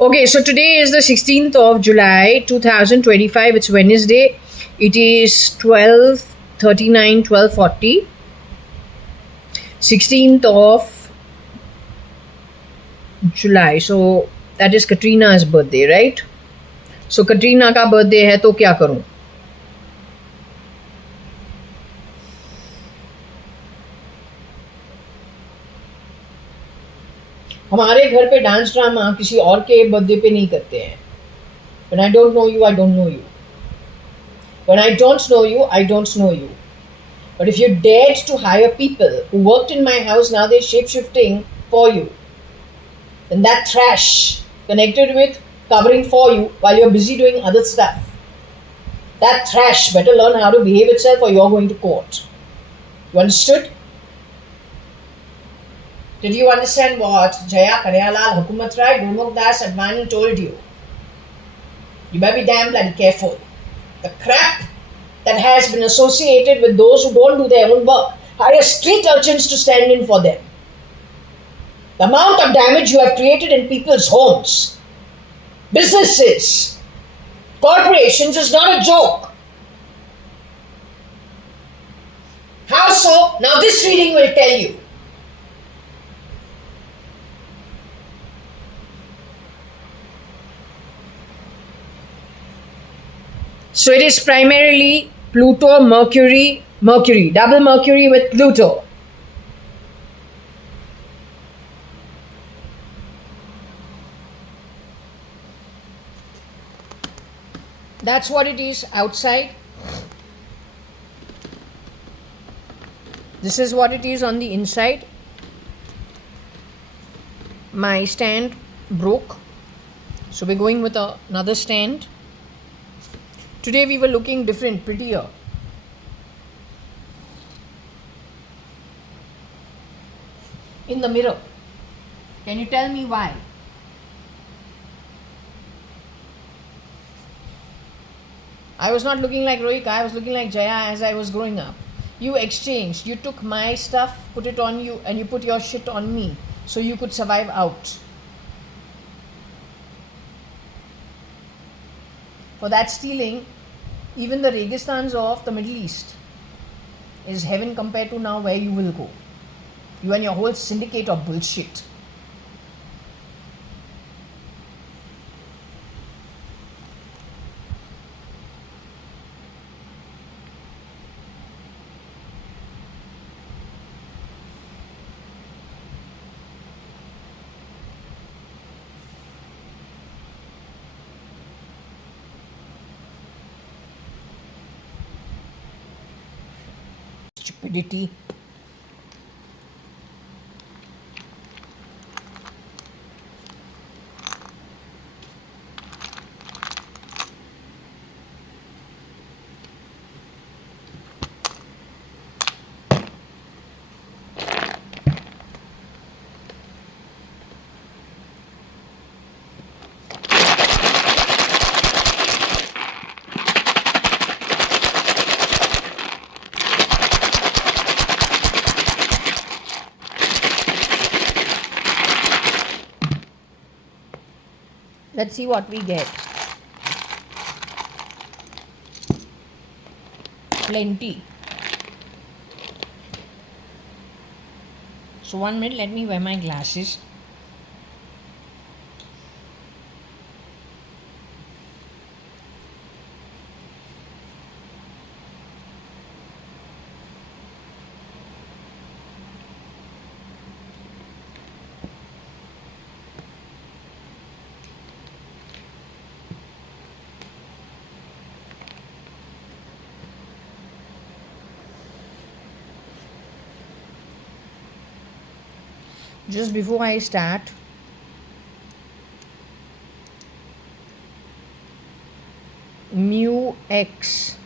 Okay, so today is the 16th of July 2025. It's Wednesday. It is 12:39, 12:40. 16th of July. So that is Katrina's birthday, right? So Katrina का birthday है तो क्या करूं? हमारे घर पे डांस ड्रामा किसी और के बर्थडे पे नहीं करते हैं. When I don't know you, I don't know you. When I don't know you, I don't know you. But if you dared to hire people who worked in my house, now they're shape-shifting for you, then that trash connected with covering for you while you're busy doing other stuff, that trash better learn how to behave itself or you're going to court. You understood? Did you understand what Jaya, Karyalal, Hukumat Rai, Gurmukh Das, Advani told you? You better be damn bloody careful. The crap that has been associated with those who don't do their own work. Hire street urchins to stand in for them. The amount of damage you have created in people's homes, businesses, corporations is not a joke. How so? Now this reading will tell you. So it is primarily Pluto, Mercury, double Mercury with Pluto. That's what it is outside. This is what it is on the inside. My stand broke, so we're going with another stand. Today we were looking different, prettier. In the mirror. Can you tell me why? I was not looking like Rohika, I was looking like Jaya as I was growing up. You exchanged. You took my stuff, put it on you, and you put your shit on me so you could survive out. For that stealing, even the Registans of the Middle East is heaven compared to now where you will go. You and your whole syndicate of bullshit. Stupidity. Let's see what we get. Plenty. So 1 minute, let me wear my glasses. Just before I start, mu x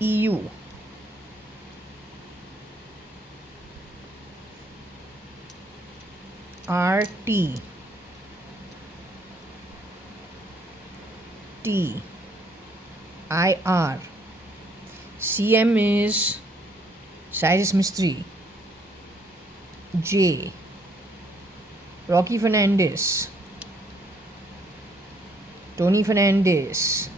EU RT T IR CM is Cyrus Mistry, J. Rocky Fernandez, Tony Fernandez,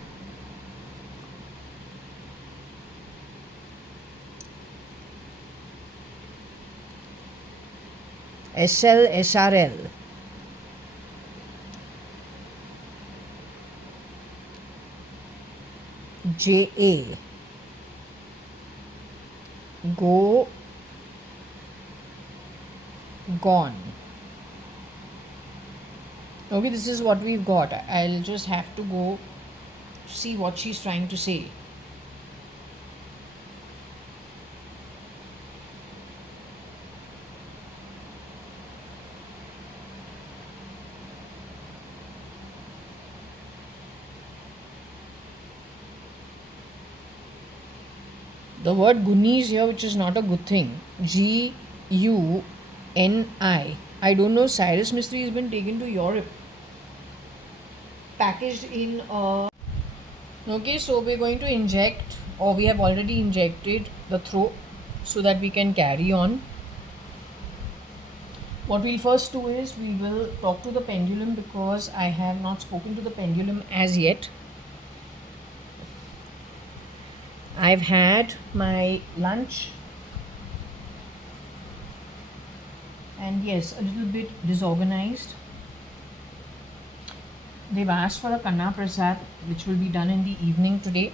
SL SRL, JA, Go, Gone. Okay, this is what we've got. I'll just have to go see what she's trying to say. The word Guni is here, which is not a good thing. Guni. I don't know. Cyrus Mystery has been taken to Europe, packaged in a. Okay, so we're going to inject, or we have already injected the throat so that we can carry on. What we'll first do is we will talk to the pendulum, because I have not spoken to the pendulum as yet. I've had my lunch, and yes, a little bit disorganized. They've asked for a Kanna Prasad, which will be done in the evening today.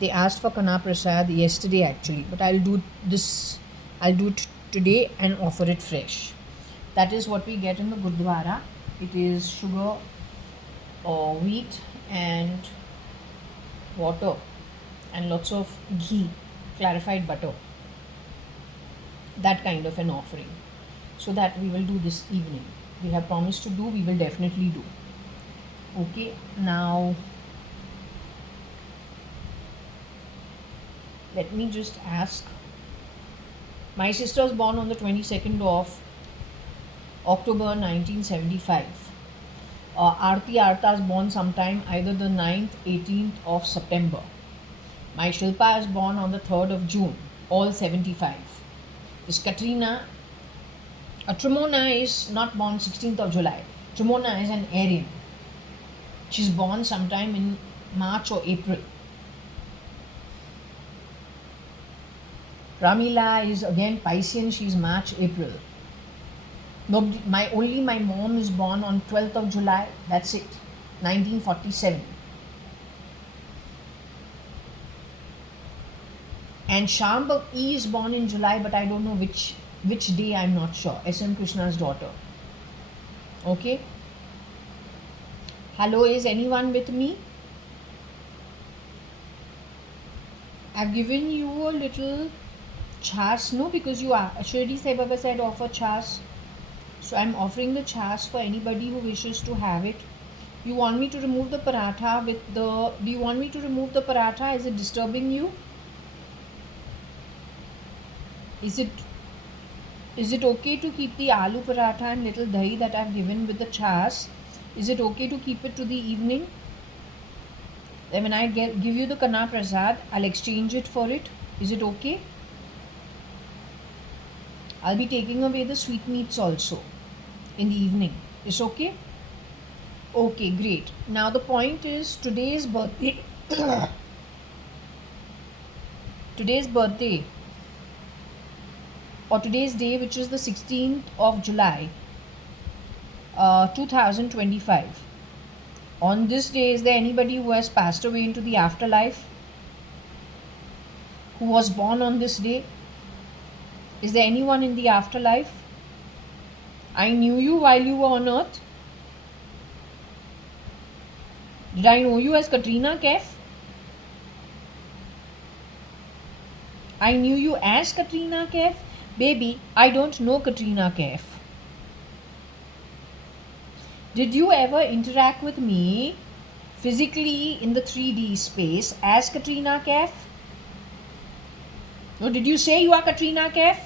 They asked for Kanna Prasad yesterday actually, but I'll do it today and offer it fresh. That is what we get in the Gurdwara. It is sugar or wheat and water and lots of ghee, clarified butter. That kind of an offering. So that we will do this evening. We have promised to do, we will definitely do. Okay, now let me just ask. My sister was born on the 22nd of October 1975. Aarti Arta is born sometime either the 9th, 18th of September. My Shilpa is born on the 3rd of June, all 75. This Katrina, Trimona is not born 16th of July. Trimona is an Aryan. She's born sometime in March or April. Ramila is again Piscean, she's March, April. Nobody, my mom is born on 12th of July, that's it, 1947. And Shambhav E is born in July, but I don't know which day, I'm not sure. SM Krishna's daughter. Okay. Hello, is anyone with me? I've given you a little chas, no, because you are. Shirdi Sai Baba said offer chas. So I'm offering the chas for anybody who wishes to have it. You want me to remove the paratha with the... Do you want me to remove the paratha? Is it disturbing you? Is it okay to keep the aloo paratha and little dahi that I've given with the chas? Is it okay to keep it to the evening? Then when I give you the Kanna Prasad, I'll exchange it for it. Is it okay? I'll be taking away the sweetmeats also in the evening. Is okay? Okay, great. Now the point is today's birthday. Today's birthday, or today's day, which is the 16th of July, 2025. On this day, is there anybody who has passed away into the afterlife? Who was born on this day? Is there anyone in the afterlife? I knew you while you were on earth. Did I know you as Katrina Kaif? I knew you as Katrina Kaif? Baby, I don't know Katrina Kaif. Did you ever interact with me physically in the 3D space as Katrina Kaif? No, did you say you are Katrina Kaif?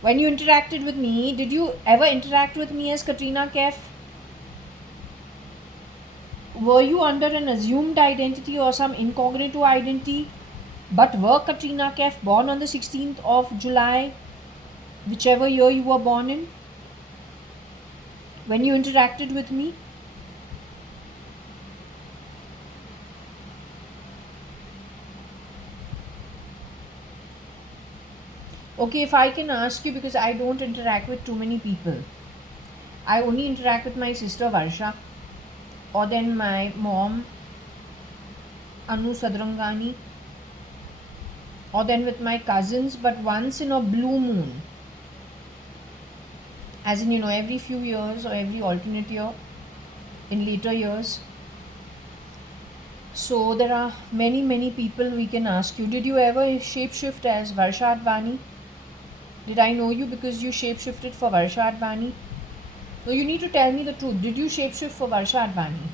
When you interacted with me, did you ever interact with me as Katrina Kaif? Were you under an assumed identity or some incognito identity? But were Katrina Kaif born on the 16th of July, whichever year you were born in, when you interacted with me? Okay, if I can ask you, because I don't interact with too many people. I only interact with my sister Varsha, or then my mom, Anu Sadrangani, or then with my cousins, but once in a blue moon. As in, every few years or every alternate year in later years. So there are many, many people we can ask you. Did you ever shapeshift as JAYA.ADVANI? Did I know you because you shapeshifted for JAYA.ADVANI? No, you need to tell me the truth. Did you shapeshift for JAYA.ADVANI?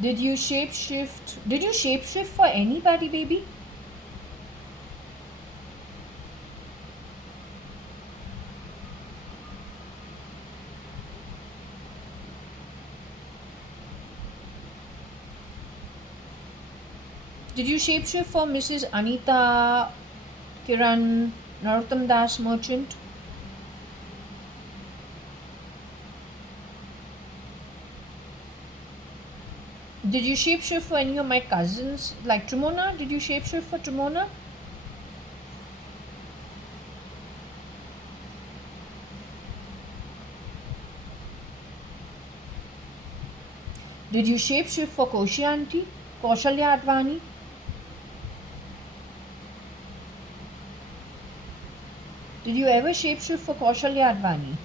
Did you shapeshift? Did you shapeshift for anybody, baby? Did you shapeshift for Mrs. Anita Kiran Narottam Das Merchant? Did you shapeshift for any of my cousins? Like Trimona? Did you shapeshift for Trimona? Did you shapeshift for Koshi Auntie? Kaushalya.ADVANI? Did you ever shapeshift for Kaushalya.ADVANI?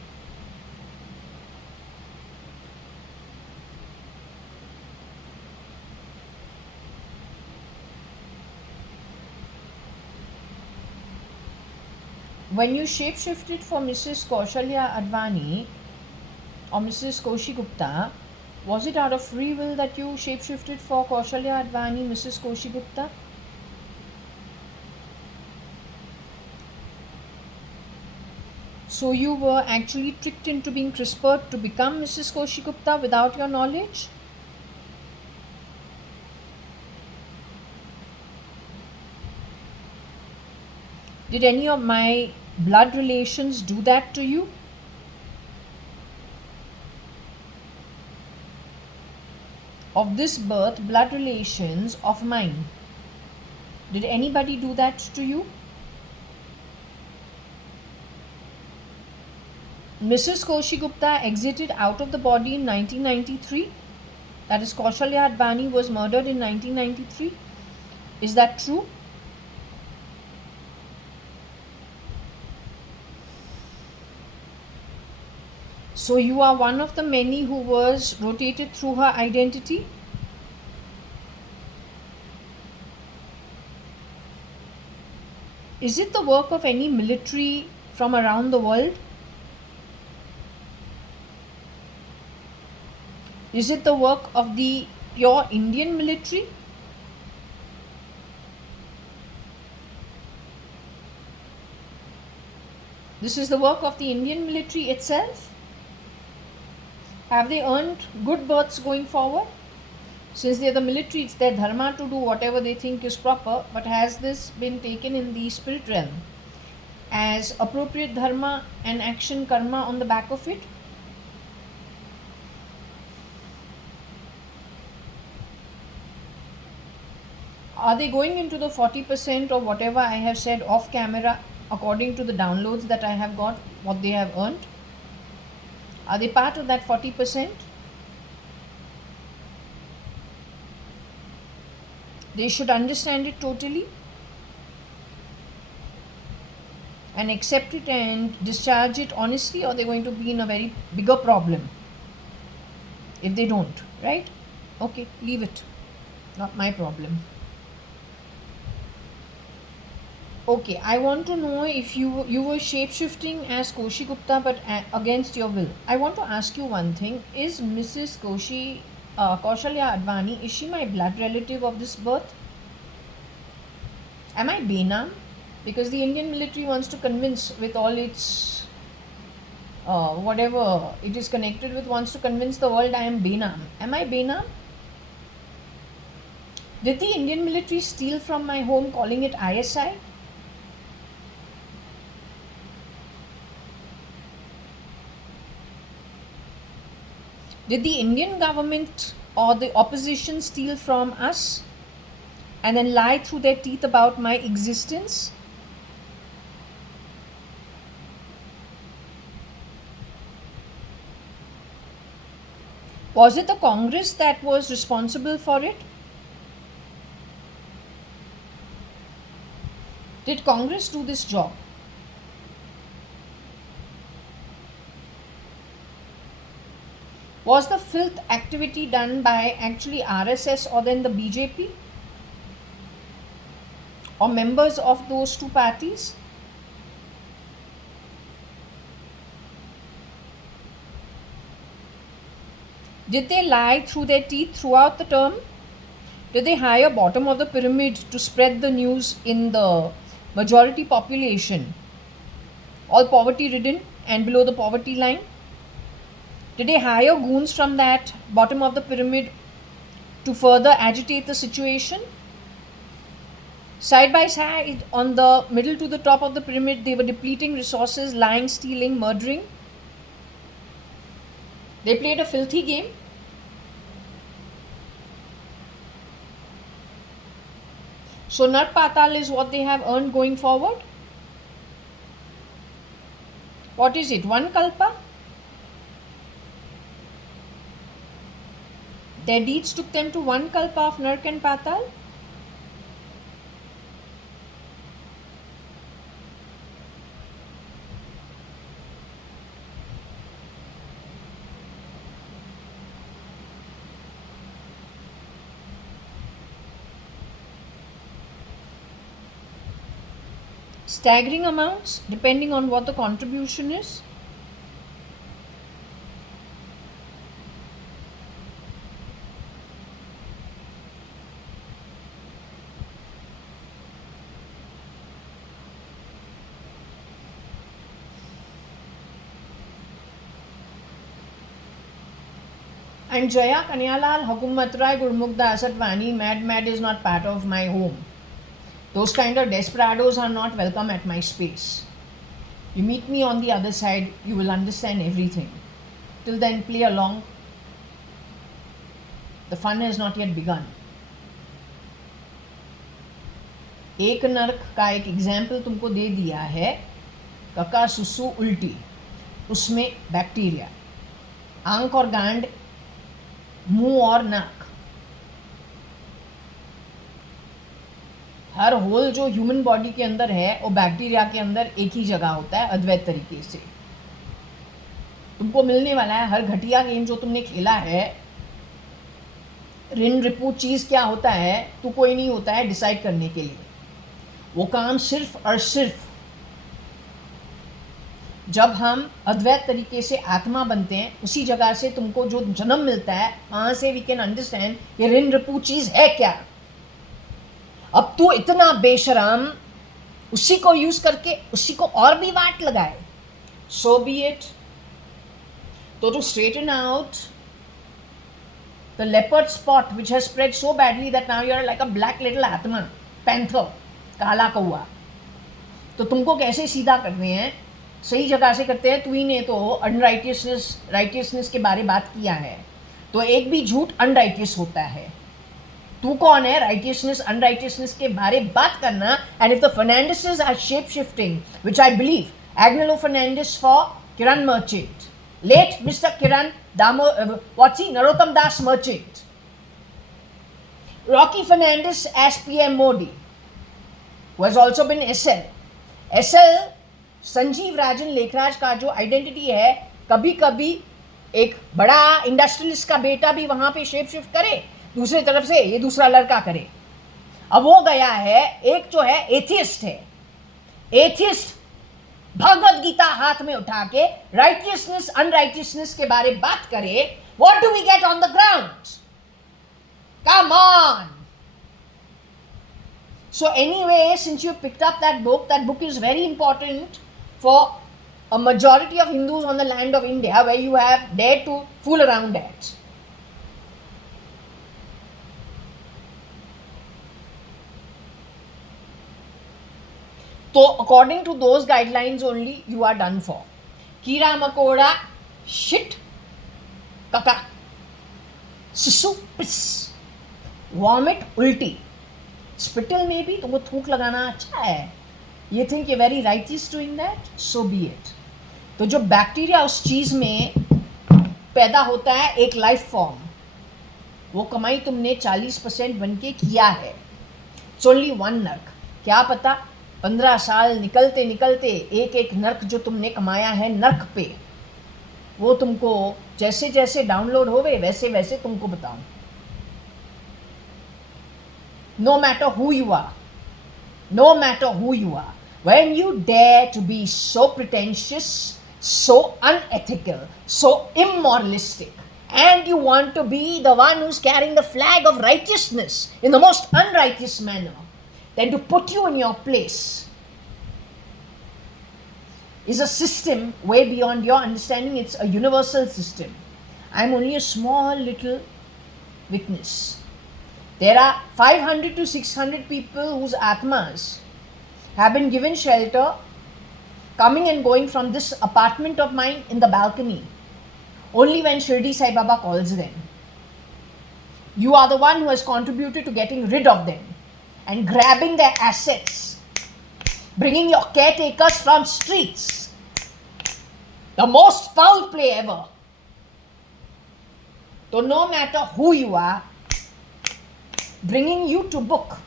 When you shapeshifted for Mrs. Kaushalya.ADVANI or Mrs. Koshi Gupta, was it out of free will that you shapeshifted for Kaushalya.ADVANI, Mrs. Koshi Gupta? So you were actually tricked into being CRISPR'd to become Mrs. Koshi Gupta without your knowledge? Did any of my blood relations do that to you? Of this birth, blood relations of mine. Did anybody do that to you? Mrs. Koshi Gupta exited out of the body in 1993. That is, Kaushalya.ADVANI was murdered in 1993. Is that true? So you are one of the many who was rotated through her identity? Is it the work of any military from around the world? Is it the work of the pure Indian military? This is the work of the Indian military itself? Have they earned good births going forward? Since they are the military, it's their dharma to do whatever they think is proper, but has this been taken in the spirit realm as appropriate dharma and action karma on the back of it? Are they going into the 40% or whatever I have said off camera according to the downloads that I have got, what they have earned? Are they part of that 40%? They should understand it totally and accept it and discharge it honestly, or they're going to be in a very bigger problem if they don't, right? Okay, leave it. Not my problem. Okay, I want to know if you were shapeshifting as Koshi Gupta but against your will. I want to ask you one thing. Is Mrs. Kaushalya.ADVANI, is she my blood relative of this birth? Am I Benam? Because the Indian military wants to convince with all its whatever it is connected with, wants to convince the world I am Benam. Am I Benam? Did the Indian military steal from my home calling it ISI? Did the Indian government or the opposition steal from us and then lie through their teeth about my existence? Was it the Congress that was responsible for it? Did Congress do this job? Was the filth activity done by actually RSS or then the BJP? Or members of those two parties? Did they lie through their teeth throughout the term? Did they hire bottom of the pyramid to spread the news in the majority population, all poverty ridden and below the poverty line? Did they hire goons from that bottom of the pyramid to further agitate the situation? Side by side, on the middle to the top of the pyramid, they were depleting resources, lying, stealing, murdering. They played a filthy game. So Nat Patal is what they have earned going forward. What is it? One kalpa? Their deeds took them to one kalpa of Nark and Patal. Staggering amounts depending on what the contribution is. And Jaya, Kanyalal, Hukumat Rai, Gurmukh Asatwani, Mad is not part of my home. Those kind of desperados are not welcome at my space. You meet me on the other side, you will understand everything. Till then, play along. The fun has not yet begun. एक नर्क का एक example तुमको दे दिया है, कका सुसु उल्टी, उसमें बैक्टीरिया, आंख और गांड, मुंह और नाक, हर होल जो ह्यूमन बॉडी के अंदर है वो बैक्टीरिया के अंदर एक ही जगह होता है अद्वैत तरीके से. तुमको मिलने वाला है हर घटिया गेम जो तुमने खेला है. रिन रिपू चीज़ क्या होता है तो कोई नहीं होता है डिसाइड करने के लिए. वो काम सिर्फ और सिर्फ जब हम अद्वैत तरीके से आत्मा बनते हैं उसी जगह से तुमको जो जन्म मिलता है वहाँ से वी कैन अंडरस्टैंड ये रिन रिपू चीज़ है क्या. अब तू इतना बेशरम उसी को यूज करके उसी को और भी वाट लगाए. So be it. तो to straighten out the leopard spot which has spread so badly that now you are like a black little आत्मा, पैंथर, काला कौआ. तो तुमको कैसे सीधा करते हैं, सही जगह से करते हैं. तू ही ने तो अनराइटियसनेस के बारे बात किया है. तो एक भी झूठ अनराइटियस होता है. तू कौन है राइटियसनेस अनराइटियसनेस के बारे बात करना. And if the Fernandeses are shape shifting which I believe, Agnelo Fernandes for Kiran Merchant, late mister Kiran Narottam Das Merchant, Rocky Fernandes as PM Modi, who has also been SL Sanjeev Rajan Lekhraj का जो आइडेंटिटी है, कभी कभी एक बड़ा इंडस्ट्रियलिस्ट का बेटा भी वहां पे शेप शिफ्ट करे, दूसरी तरफ से ये दूसरा लड़का करे. अब वो गया है एक जो है एथियस्ट है. एथियस्ट भगवद गीता हाथ में उठा के राइटियसनेस अनराइटियसनेस के बारे बात करे. What do we get on the ground? Come on. So anyway, since you picked up that book is very important for a majority of Hindus on the land of India, where you have dared to fool around at. So according to those guidelines only, you are done for. Kira makoda, shit, kaka, sisu, piss, vomit, ulti, spittle maybe, तुमको थूक लगाना अच्छा है. You think you're very righteous doing that? So be it. तो जो bacteria उस चीज़ में पैदा होता है एक लाइफ फॉर्म, वो कमाई तुमने 40% बन के किया है. इट्स ओनली वन नर्क. क्या पता 15 साल निकलते निकलते एक एक नर्क जो तुमने कमाया है नर्क पे, वो तुमको जैसे जैसे डाउनलोड हो गए वैसे वैसे तुमको बताऊं. No matter who you are, no matter who you are, when you dare to be so pretentious, so unethical, so immoralistic, and you want to be the one who's carrying the flag of righteousness in the most unrighteous manner, then to put you in your place is a system way beyond your understanding. It's a universal system. I'm only a small little witness. There are 500 to 600 people whose atmas have been given shelter, coming and going from this apartment of mine in the balcony, only when Shirdi Sai Baba calls them. You are the one who has contributed to getting rid of them and grabbing their assets, bringing your caretakers from streets. The most foul play ever. So no matter who you are, bringing you to book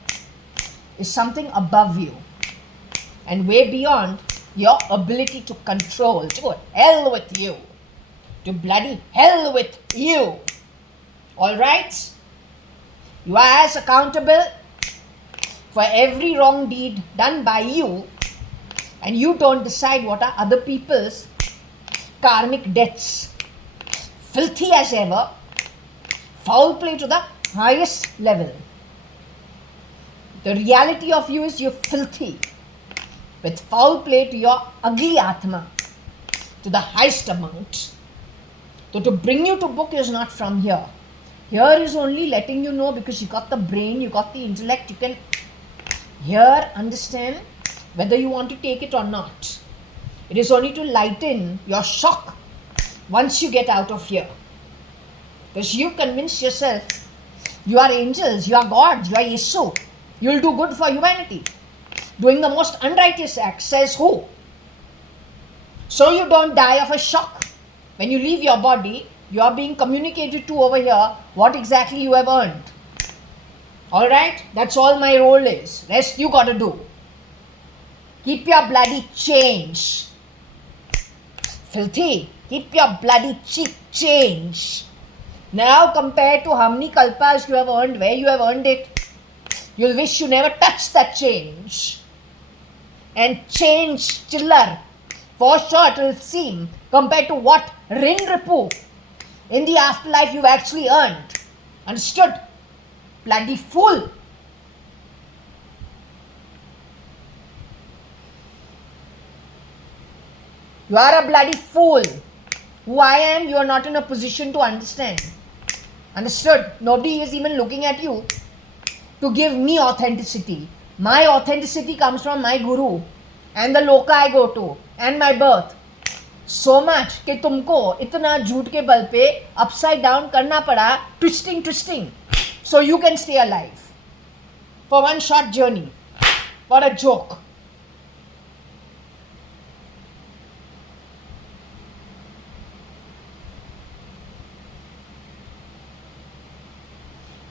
is something above you and way beyond your ability to control. To hell with you. To bloody hell with you. Alright? You are as accountable for every wrong deed done by you, and you don't decide what are other people's karmic debts. Filthy as ever. Foul play to the highest level. The reality of you is you're filthy with foul play to your ugly atma to the highest amount. So to bring you to book is not from here. Here is only letting you know, because you got the brain, you got the intellect, you can here understand whether you want to take it or not. It is only to lighten your shock once you get out of here. Because you convince yourself you are angels, you are gods, you are Yesu. You will do good for humanity. Doing the most unrighteous act, says who? So you don't die of a shock. When you leave your body, you are being communicated to over here what exactly you have earned. Alright? That's all my role is. Rest you got to do. Keep your bloody change. Filthy. Keep your bloody cheap change. Now compared to how many kalpas you have earned, where you have earned it, you'll wish you never touched that change. And change chiller, for sure it will seem, compared to what Rin Ripu in the afterlife you've actually earned. Understood? Bloody fool. You are a bloody fool. Who I am, you are not in a position to understand. Understood? Nobody is even looking at you to give me authenticity. My authenticity comes from my guru and the loka I go to and my birth. So much कि तुमको इतना झूठ के बल पे upside down करना पड़ा, twisting, so you can stay alive for one short journey. What a joke.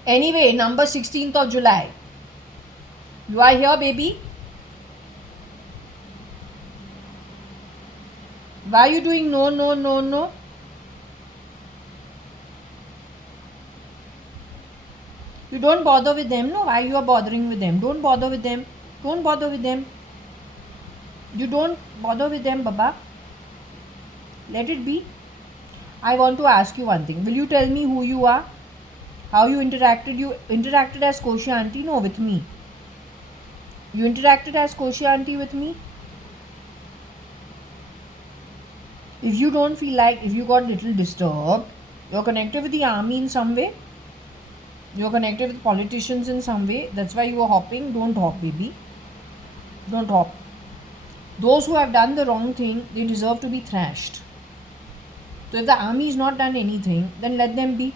Anyway, number 16th of July. You are here, baby. Why are you doing no? You don't bother with them, no? Why you are bothering with them? Don't bother with them. Don't bother with them. You don't bother with them, Baba. Let it be. I want to ask you one thing. Will you tell me who you are? How you interacted? You interacted as Koshi auntie? No, with me. You interacted as Koshi auntie with me? If you don't feel like, if you got little disturbed, you're connected with the army in some way, you're connected with politicians in some way, that's why you are hopping. Don't hop, baby. Don't hop. Those who have done the wrong thing, they deserve to be thrashed. So if the army has not done anything, then let them be.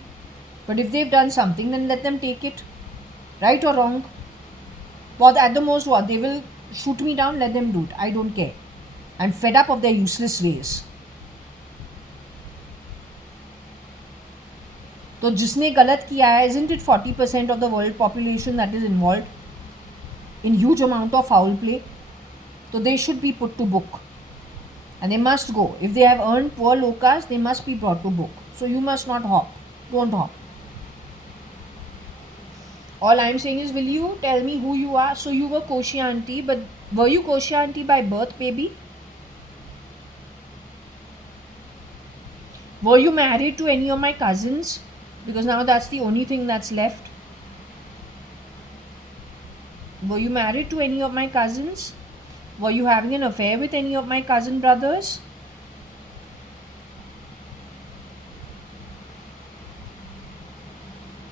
But if they've done something, then let them take it. Right or wrong? What at the most what? They will shoot me down, let them do it. I don't care. I'm fed up of their useless ways. तो जिसने गलत किया है, isn't it 40% of the world population that is involved in huge amount of foul play? So they should be put to book. And they must go. If they have earned poor lokas, they must be brought to book. So you must not hop. Don't hop. All I'm saying is, will you tell me who you are? So you were Koshi auntie, but were you Koshi auntie by birth, baby? Were you married to any of my cousins? Because now that's the only thing that's left. Were you married to any of my cousins? Were you having an affair with any of my cousin brothers?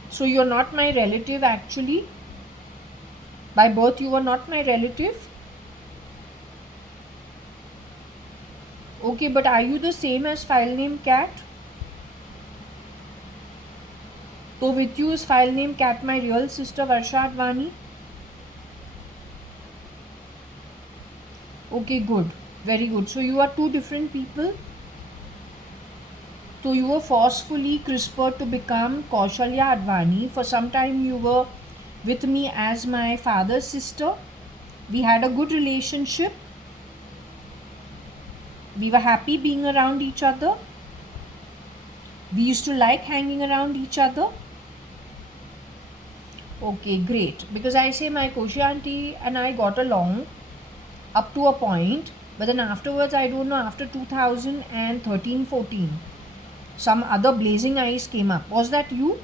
So you're not my relative actually. By birth you were not my relative. Okay, but are you the same as file name cat? So with you is file name cat my real sister JAYA.ADVANI? Okay, good. Very good. So you are two different people. So you were forcefully CRISPRed to become Kaushalya.ADVANI. For some time you were with me as my father's sister. We had a good relationship. We were happy being around each other. We used to like hanging around each other. Okay, great. Because I say my Koshi auntie and I got along up to a point, but then afterwards, I don't know, after 2013-14, some other blazing eyes came up. Was that you?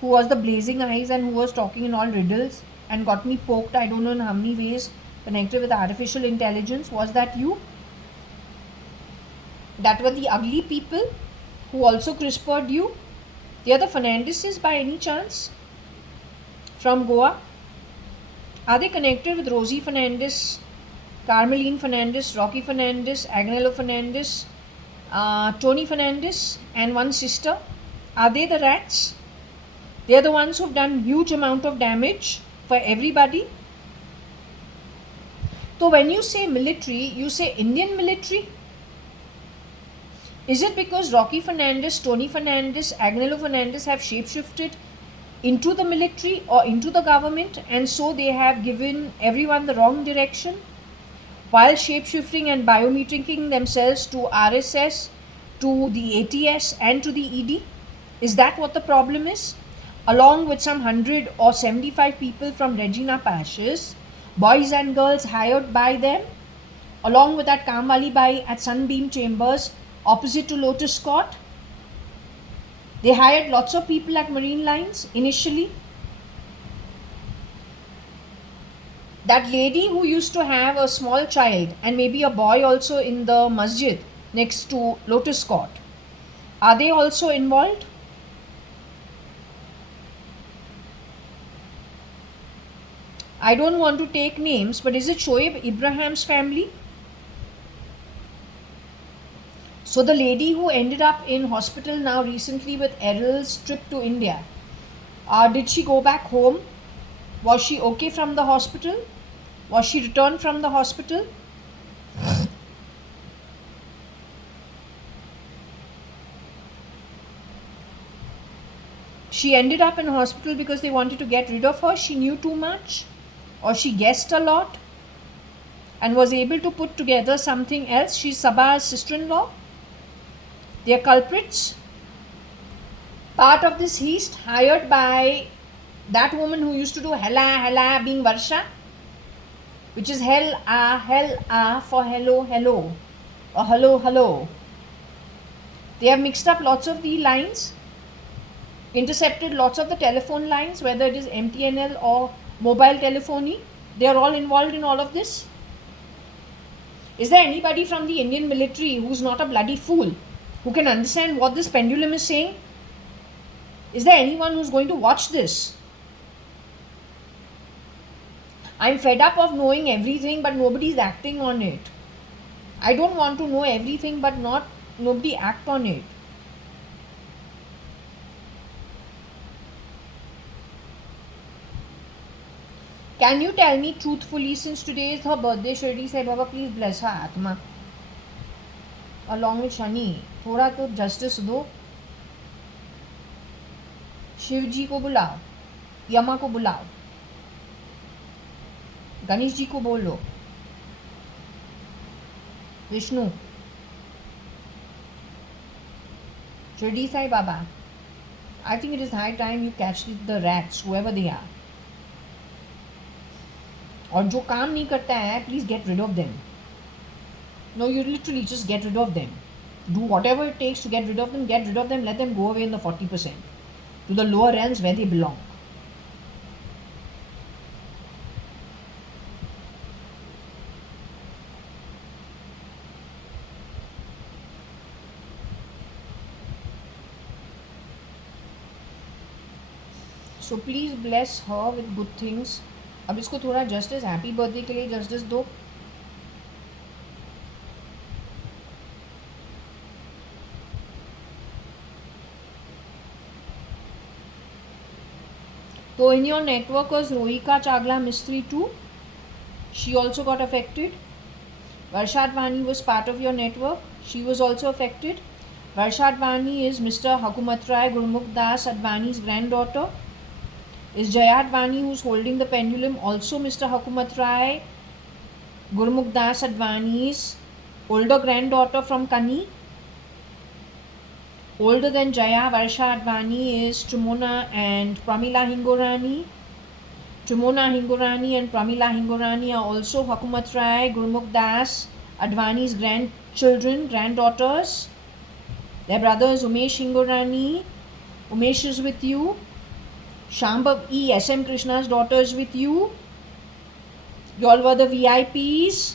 Who was the blazing eyes and who was talking in all riddles and got me poked, I don't know in how many ways, connected with artificial intelligence? Was that you? That were the ugly people who also CRISPRed you? They are the Fernandeses by any chance? From Goa? Are they connected with Rosie Fernandez, Carmeline Fernandez, Rocky Fernandez, Agnello Fernandez, Tony Fernandez, and one sister? Are they the rats? They are the ones who have done huge amount of damage for everybody. So when you say military, you say Indian military? Is it because Rocky Fernandez, Tony Fernandez, Agnello Fernandez have shapeshifted into the military or into the government, and so they have given everyone the wrong direction while shapeshifting and biometricing themselves to RSS, to the ATS and to the ED? Is that what the problem is? Along with some 100 or 75 people from Regina Pacis, boys and girls hired by them, along with that Kamwali Bai at Sunbeam Chambers opposite to Lotus Court. They hired lots of people at Marine Lines initially. That lady who used to have a small child and maybe a boy also in the masjid next to Lotus Court, are they also involved? I don't want to take names, but is it Shoaib Ibrahim's family? So the lady who ended up in hospital now recently with Errol's trip to India, did she go back home? Was she okay from the hospital? Was she returned from the hospital? She ended up in hospital because they wanted to get rid of her. She knew too much, or she guessed a lot and was able to put together something else. She's Sabah's sister-in-law. They are culprits. Part of this heist hired by that woman who used to do hella hella being Varsha, which is hell for hello hello or hello hello. They have mixed up lots of the lines, intercepted lots of the telephone lines, whether it is MTNL or mobile telephony. They are all involved in all of this. Is there anybody from the Indian military who's not a bloody fool, who can understand what this pendulum is saying? Is there anyone who's going to watch this? I'm fed up of knowing everything but nobody's acting on it. I don't want to know everything but nobody act on it. Can you tell me truthfully, since today is her birthday, Shirdi Sai Baba, please bless her Atma along with Shani. थोड़ा तो justice दो. शिव जी को बुलाओ, यमा को बुलाओ, गणेश जी को बोलो, Vishnu, Shirdi Sai Baba. I think it is high time you catch the rats, whoever they are. और जो काम नहीं करता है, please get rid of them. No, you literally just get rid of them. Do whatever it takes to get rid of them. Get rid of them. Let them go away in the 40% to the lower realms where they belong. So please bless her with good things. अब इसको थोड़ा justice, happy birthday के लिए justice दो. So in your network was Rohika Chagla Mistry too. She also got affected. JAYA.ADVANI was part of your network. She was also affected. JAYA.ADVANI is Mr. Hakumat Rai Gurmukh Das Advani's granddaughter. Is JAYA.ADVANI, who's holding the pendulum, also Mr. Hakumat Rai Gurmukh Das Advani's older granddaughter from Kani? Older than Jaya, JAYA.ADVANI is Chumona and Pramila Hingorani. Chumona Hingorani and Pramila Hingorani are also Hakumat Rai Gurmukh Das Advani's grandchildren, granddaughters. Their brother is Umesh Hingorani. Umesh is with you. Shambhav E. S.M. Krishna's daughter is with you. You all were the VIPs.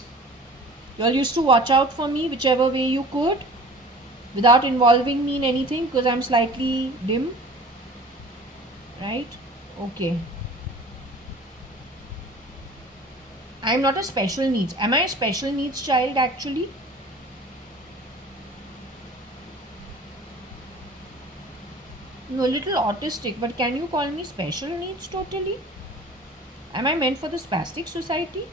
You all used to watch out for me whichever way you could without involving me in anything because I'm slightly dim. Right? Okay. I'm not a special needs. Am I a special needs child actually? No, little autistic, but can you call me special needs totally? Am I meant for the spastic society?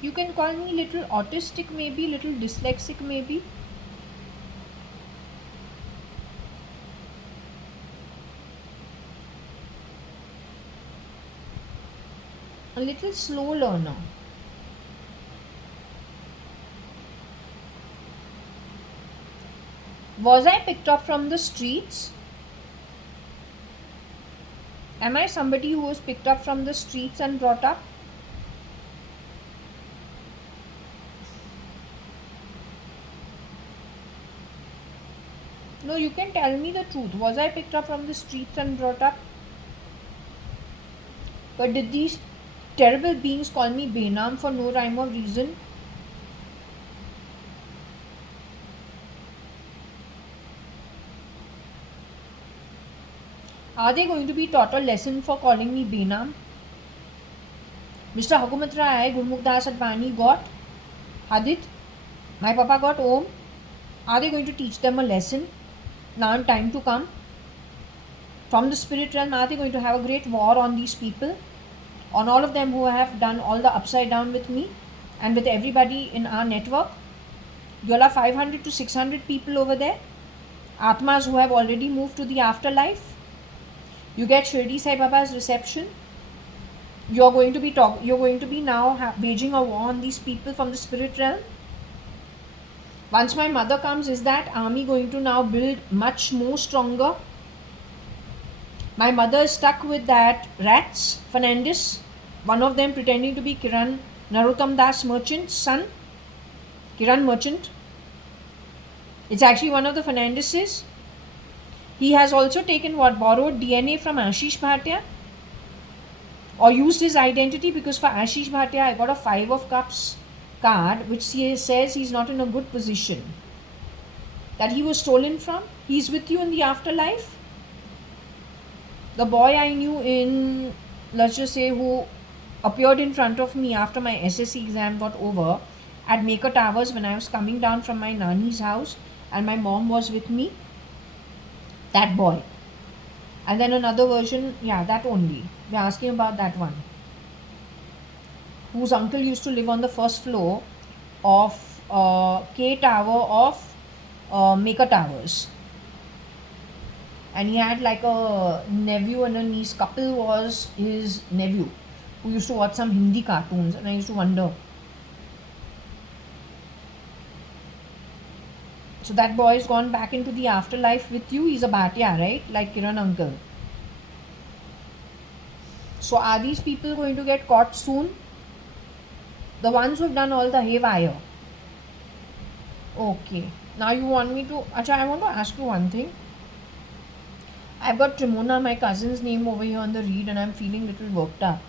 You can call me little autistic maybe, little dyslexic maybe. A little slow learner. Was I picked up from the streets? Am I somebody who was picked up from the streets and brought up? No, you can tell me the truth. Was I picked up from the streets and brought up? But did these terrible beings call me Benam for no rhyme or reason? Are they going to be taught a lesson for calling me Benam? Mr. Hakumat Rai Gurmukh Das Advani got Hadith. My papa got Om. Are they going to teach them a lesson now in time to come? From the spirit realm, are they going to have a great war on these people? On all of them who have done all the upside down with me and with everybody in our network? You all are 500 to 600 people over there. Atmas who have already moved to the afterlife. You get Shirdi Sai Baba's reception. You're going to be now waging a war on these people from the spirit realm. Once my mother comes, is that army going to now build much more stronger? My mother is stuck with that rats, Fernandez, one of them pretending to be Kiran Narottam Das Merchant's son. Kiran Merchant. It's actually one of the Fernandez's. He has also taken borrowed DNA from Ashish Bhatia. or used his identity, because for Ashish Bhatia I got a 5 of Cups card which says he's not in a good position, that he was stolen from. He's with you in the afterlife. The boy I knew in, let's just say, who appeared in front of me after my SSC exam got over at Maker Towers when I was coming down from my nanny's house and my mom was with me, that boy. And then another version, yeah, that only. We're asking about that one, whose uncle used to live on the first floor of K Tower of Maker Towers. And he had like a nephew and a niece. Couple was his nephew, who used to watch some Hindi cartoons, and I used to wonder. So that boy has gone back into the afterlife with you. He's a Bhatia, right? Like Kiran uncle. So are these people going to get caught soon? The ones who've done all the haywire. Okay. Now you want me to... Acha, I want to ask you one thing. I've got Trimona, my cousin's name, over here on the read, and I'm feeling a little worked up.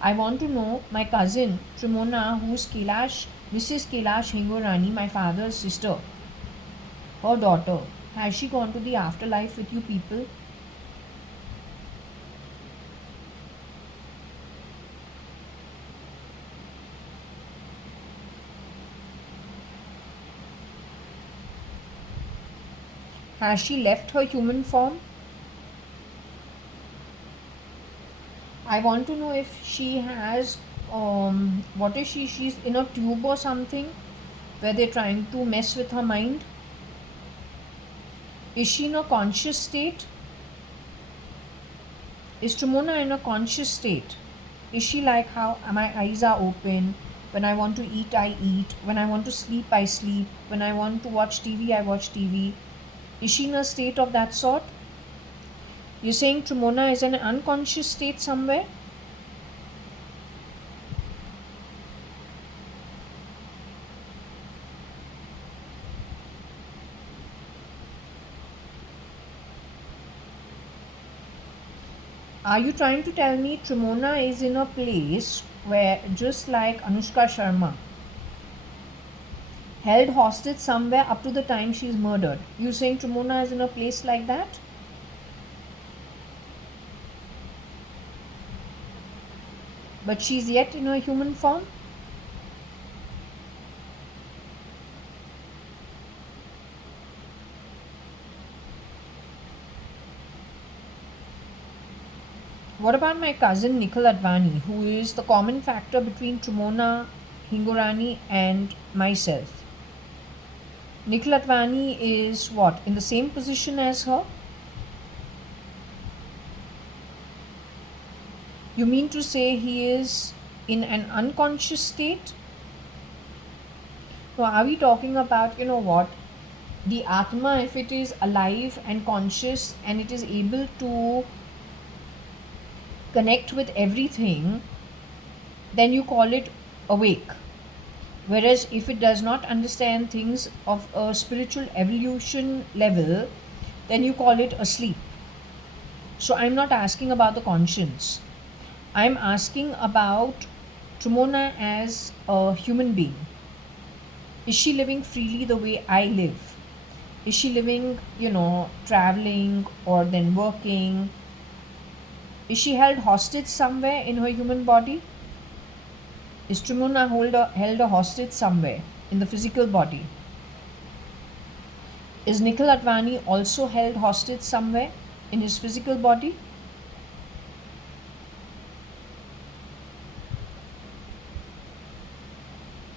I want to know my cousin Trimona, who's Kailash, Mrs. Kailash Hingorani, my father's sister, her daughter. Has she gone to the afterlife with you people? Has she left her human form? I want to know if she has, what is she? She's in a tube or something where they're trying to mess with her mind. Is she in a conscious state? Is Trimona in a conscious state? Is she like how my eyes are open? When I want to eat, I eat. When I want to sleep, I sleep. When I want to watch TV, I watch TV. Is she in a state of that sort? You're saying Trimona is in an unconscious state somewhere? Are you trying to tell me Trimona is in a place where, just like Anushka Sharma, held hostage somewhere up to the time she's murdered? You saying Trimona is in a place like that? But she's yet in her human form? What about my cousin Nikhil Advani, who is the common factor between Trimona Hingorani and myself? Nikhil Advani is what? In the same position as her? You mean to say he is in an unconscious state? So are we talking about, you know what, the Atma, if it is alive and conscious and it is able to connect with everything, then you call it awake. Whereas if it does not understand things of a spiritual evolution level, then you call it asleep. So I'm not asking about the conscience. I'm asking about Trimona as a human being. Is she living freely the way I live? Is she living, traveling or then working? Is she held hostage somewhere in her human body? Is Trimona held a hostage somewhere in the physical body? Is Nikhil Advani also held hostage somewhere in his physical body?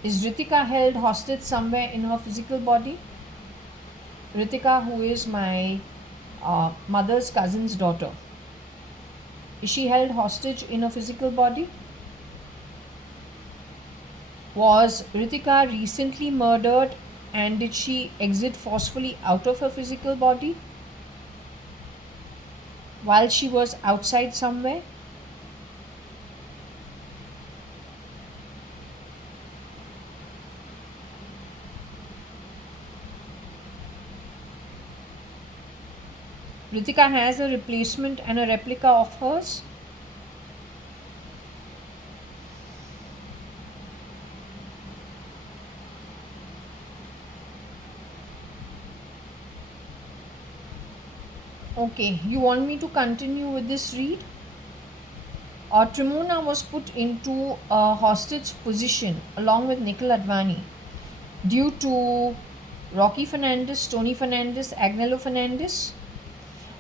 Is Ritika held hostage somewhere in her physical body? Ritika, who is my mother's cousin's daughter. Is she held hostage in a physical body? Was Ritika recently murdered and did she exit forcefully out of her physical body while she was outside somewhere? Ritika has a replacement and a replica of hers. Okay, you want me to continue with this read? Tremona was put into a hostage position along with Nikhil Advani due to Rocky Fernandez, Tony Fernandez, Agnello Fernandez.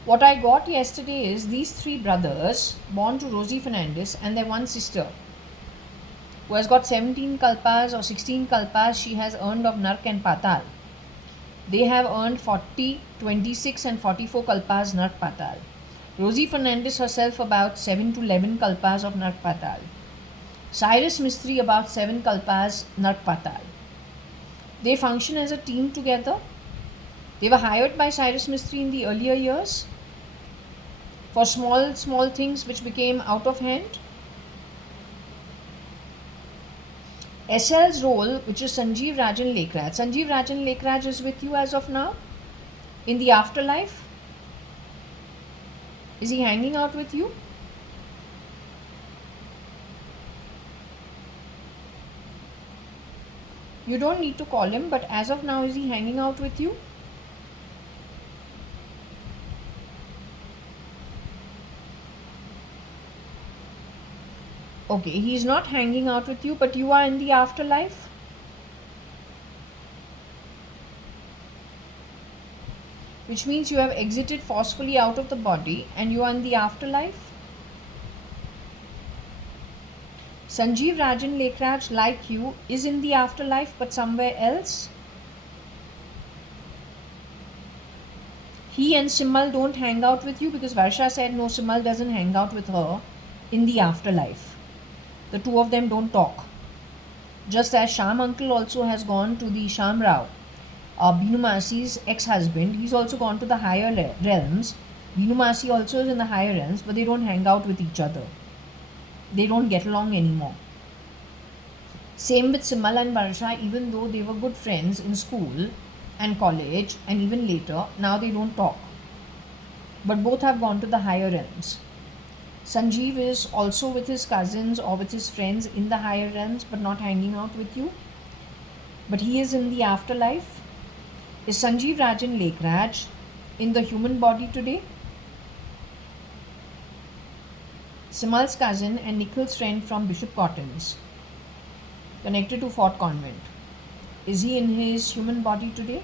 What I got yesterday is these three brothers born to Rosie Fernandez and their one sister who has got 17 kalpas or 16 kalpas she has earned of Nark and Patal. They have earned 40, 26 and 44 kalpas Nark Patal. Rosie Fernandez herself about 7 to 11 kalpas of Nark Patal. Cyrus Mistry about 7 kalpas Nark Patal. They function as a team together. They were hired by Cyrus Mistry in the earlier years for small things which became out of hand. SL's role, which is Sanjeev Rajan Lekraj. Sanjeev Rajan Lekraj is with you as of now in the afterlife. Is he hanging out with you? You don't need to call him, but as of now, is he hanging out with you? Okay, he's not hanging out with you, but you are in the afterlife. Which means you have exited forcefully out of the body and you are in the afterlife. Sanjeev Rajan Lekraj, like you, is in the afterlife but somewhere else. He and Simal don't hang out with you because Varsha said no, Simal doesn't hang out with her in the afterlife. The two of them don't talk. Just as Sham uncle also has gone to the Sham Rao, Binu Masi's ex-husband, he's also gone to the higher realms. Binu Masi also is in the higher realms, but they don't hang out with each other. They don't get along anymore. Same with Simal and Varsha, even though they were good friends in school and college and even later, now they don't talk. But both have gone to the higher realms. Sanjeev is also with his cousins or with his friends in the higher realms but not hanging out with you. But he is in the afterlife. Is Sanjeev Rajan Lekraj in the human body today? Simal's cousin and Nikhil's friend from Bishop Cotton's, connected to Fort Convent. Is he in his human body today?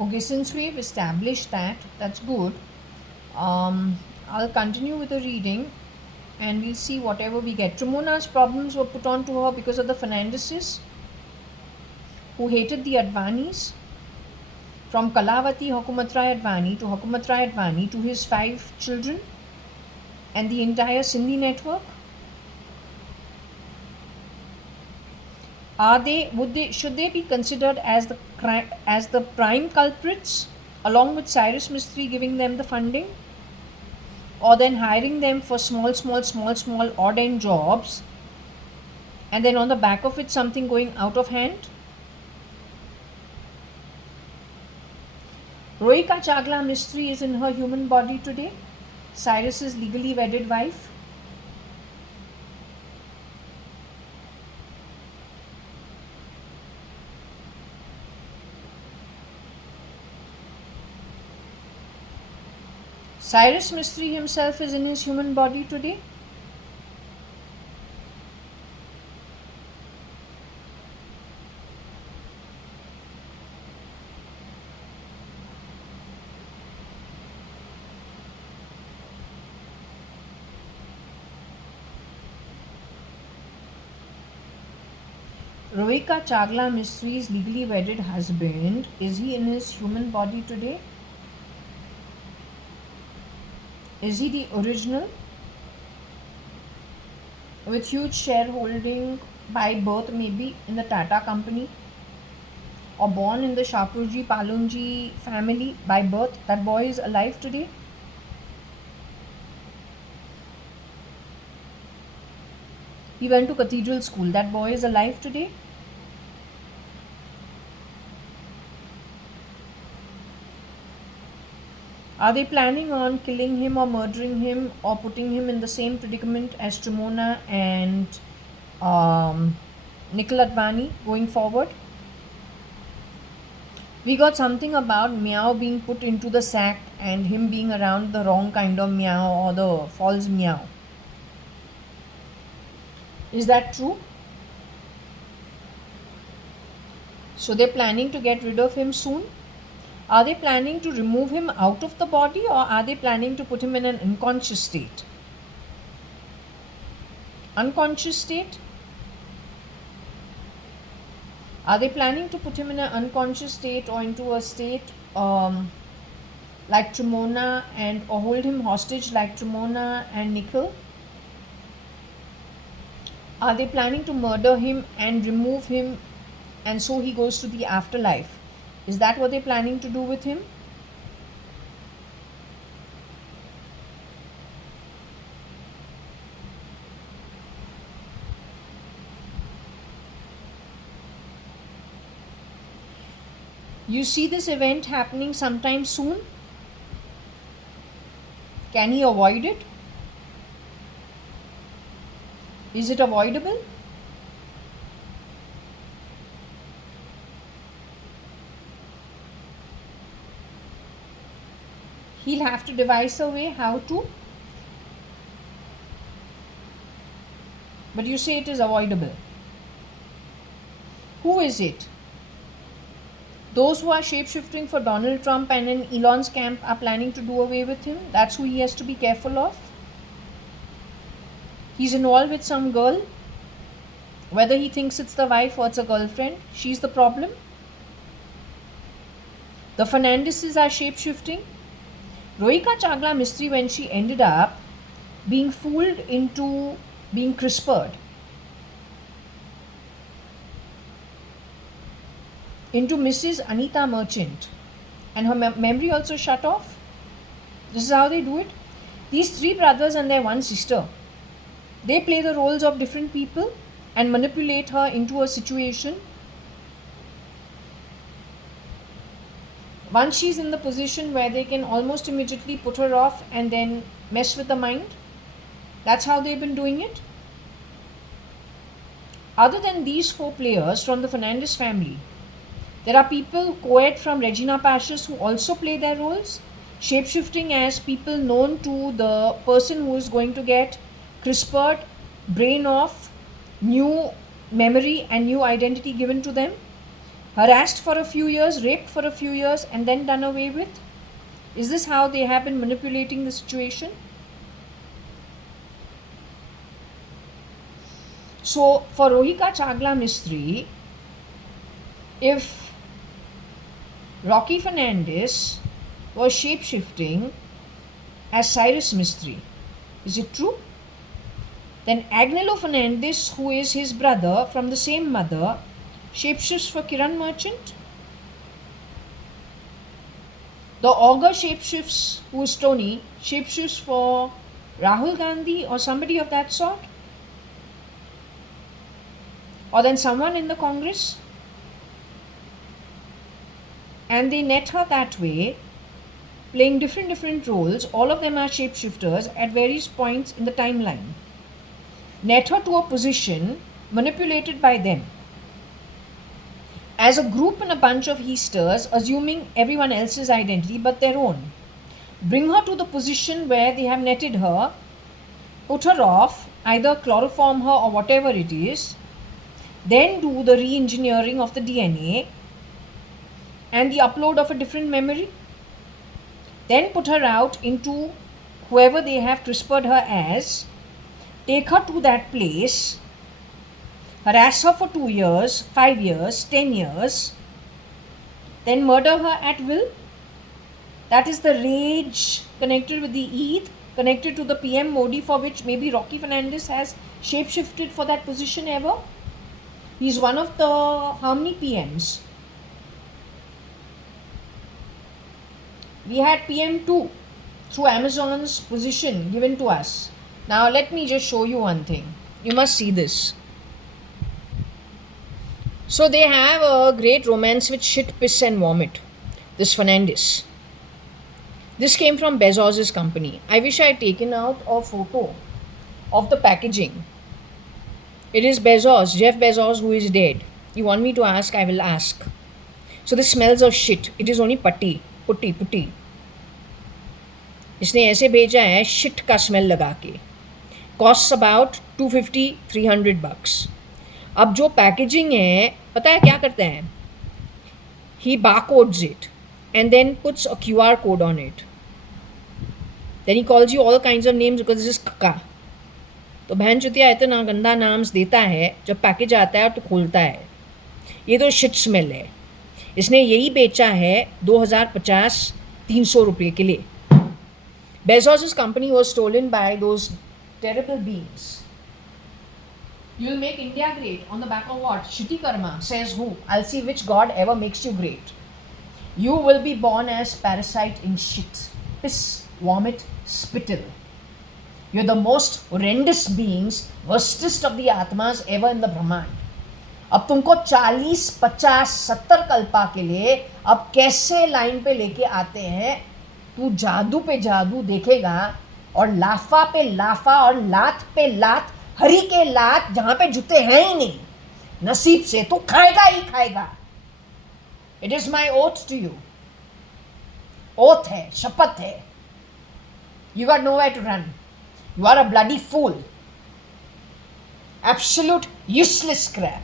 Okay, since we've established that, that's good. I'll continue with the reading and we'll see whatever we get. Tremona's problems were put on to her because of the Fernandezes who hated the Advanis. From Kalavati Hukumatrai Advani to Hukumatrai Advani to his 5 children and the entire Sindhi network. Should they be considered as the prime culprits, along with Cyrus Mistry giving them the funding, or then hiring them for small odd end jobs, and then on the back of it something going out of hand? Rohika Chagla Mistry is in her human body today, Cyrus's legally wedded wife. Cyrus Mistry himself is in his human body today. Rohika Chagla Mistry's legally wedded husband, is he in his human body today? Is he the original? With huge shareholding by birth, maybe in the Tata company, or born in the Shapurji Palunji family by birth, that boy is alive today? He went to cathedral school, that boy is alive today? Are they planning on killing him or murdering him or putting him in the same predicament as Trimona and Nikhil Advani going forward? We got something about meow being put into the sack and him being around the wrong kind of meow or the false meow. Is that true? So they're planning to get rid of him soon? Are they planning to remove him out of the body, or are they planning to put him in an unconscious state? Unconscious state? Are they planning to put him in an unconscious state or into a state like Trimona or hold him hostage like Trimona and Nikhil? Are they planning to murder him and remove him and so he goes to the afterlife? Is that what they're planning to do with him? You see this event happening sometime soon? Can he avoid it? Is it avoidable? He'll have to devise a way how to. But you say it is avoidable. Who is it? Those who are shapeshifting for Donald Trump and in Elon's camp are planning to do away with him. That's who he has to be careful of. He's involved with some girl. Whether he thinks it's the wife or it's a girlfriend, she's the problem. The Fernandeses are shapeshifting. Rohika Chagla Mistry, when she ended up being fooled into being CRISPR'd into Mrs. Anita Merchant, and her memory also shut off. This is how they do it. These three brothers and their one sister, they play the roles of different people and manipulate her into a situation. Once she's in the position where they can almost immediately put her off and then mess with the mind. That's how they've been doing it. Other than these four players from the Fernandes family, there are people co-ed from Regina Pashas who also play their roles, shapeshifting as people known to the person who is going to get CRISPR'd, brain off, new memory and new identity given to them, harassed for a few years, raped for a few years and then done away with. Is this how they have been manipulating the situation? So for Rohika Chagla Mistry, if Rocky Fernandes was shapeshifting as Cyrus Mistry, is it true? Then Agnello Fernandes, who is his brother from the same mother, shapeshifts for Kiran Merchant. The augur shapeshifts, who is Tony, shapeshifts for Rahul Gandhi or somebody of that sort. Or then someone in the Congress. And they net her that way, playing different roles. All of them are shapeshifters at various points in the timeline. Net her to a position manipulated by them. As a group and a bunch of heisters, assuming everyone else's identity but their own. Bring her to the position where they have netted her, put her off, either chloroform her or whatever it is, then do the re-engineering of the DNA and the upload of a different memory, then put her out into whoever they have CRISPR'd her as, take her to that place, harass her for 2 years, 5 years, 10 years, then murder her at will. That is the rage connected with the Eid, connected to the PM Modi, for which maybe Rocky Fernandes has shapeshifted for that position ever. He's one of the how many PMs? We had PM2 through Amazon's position given to us. Now let me just show you one thing. You must see this. So they have a great romance with shit, piss and vomit. This Fernandes. This came from Bezos's company. I wish I had taken out a photo of the packaging. It is Bezos, Jeff Bezos, who is dead. You want me to ask? I will ask. So this smells of shit. It is only putty. इसने ऐसे भेजा है shit का smell लगा के. Costs about $250-300. अब जो packaging है पता है क्या करते हैं? He barcodes it and then puts a QR code on it. Then he calls you all kinds of names because this is कक्का. तो बहन चुतिया इतना गंदा नाम्स देता है जब पैकेज आता है तो खोलता है. ये तो शिट स्मेल है. इसने यही बेचा है 2050-300 रुपये के लिए. Bezos' company was stolen by those terrible beings. You'll make India great on the back of what? Shitty karma. Says who? I'll see which god ever makes you great. You will be born as parasite in shit, piss, vomit, spittle. You're the most horrendous beings, worstest of the atmas ever in the Brahman. अब तुमको 40, 50, 70 कल्पा के लिए अब कैसे line पे लेके आते हैं. तू जादू पे जादू देखेगा और लाफा पे लाफा और लात पे लात, हरी के लात जहां पे जूते हैं ही नहीं. नसीब से तू खाएगा ही खाएगा. It is my oath to you. Oath है, शपथ है. You got nowhere to run. You are a bloody fool. Absolute useless crap.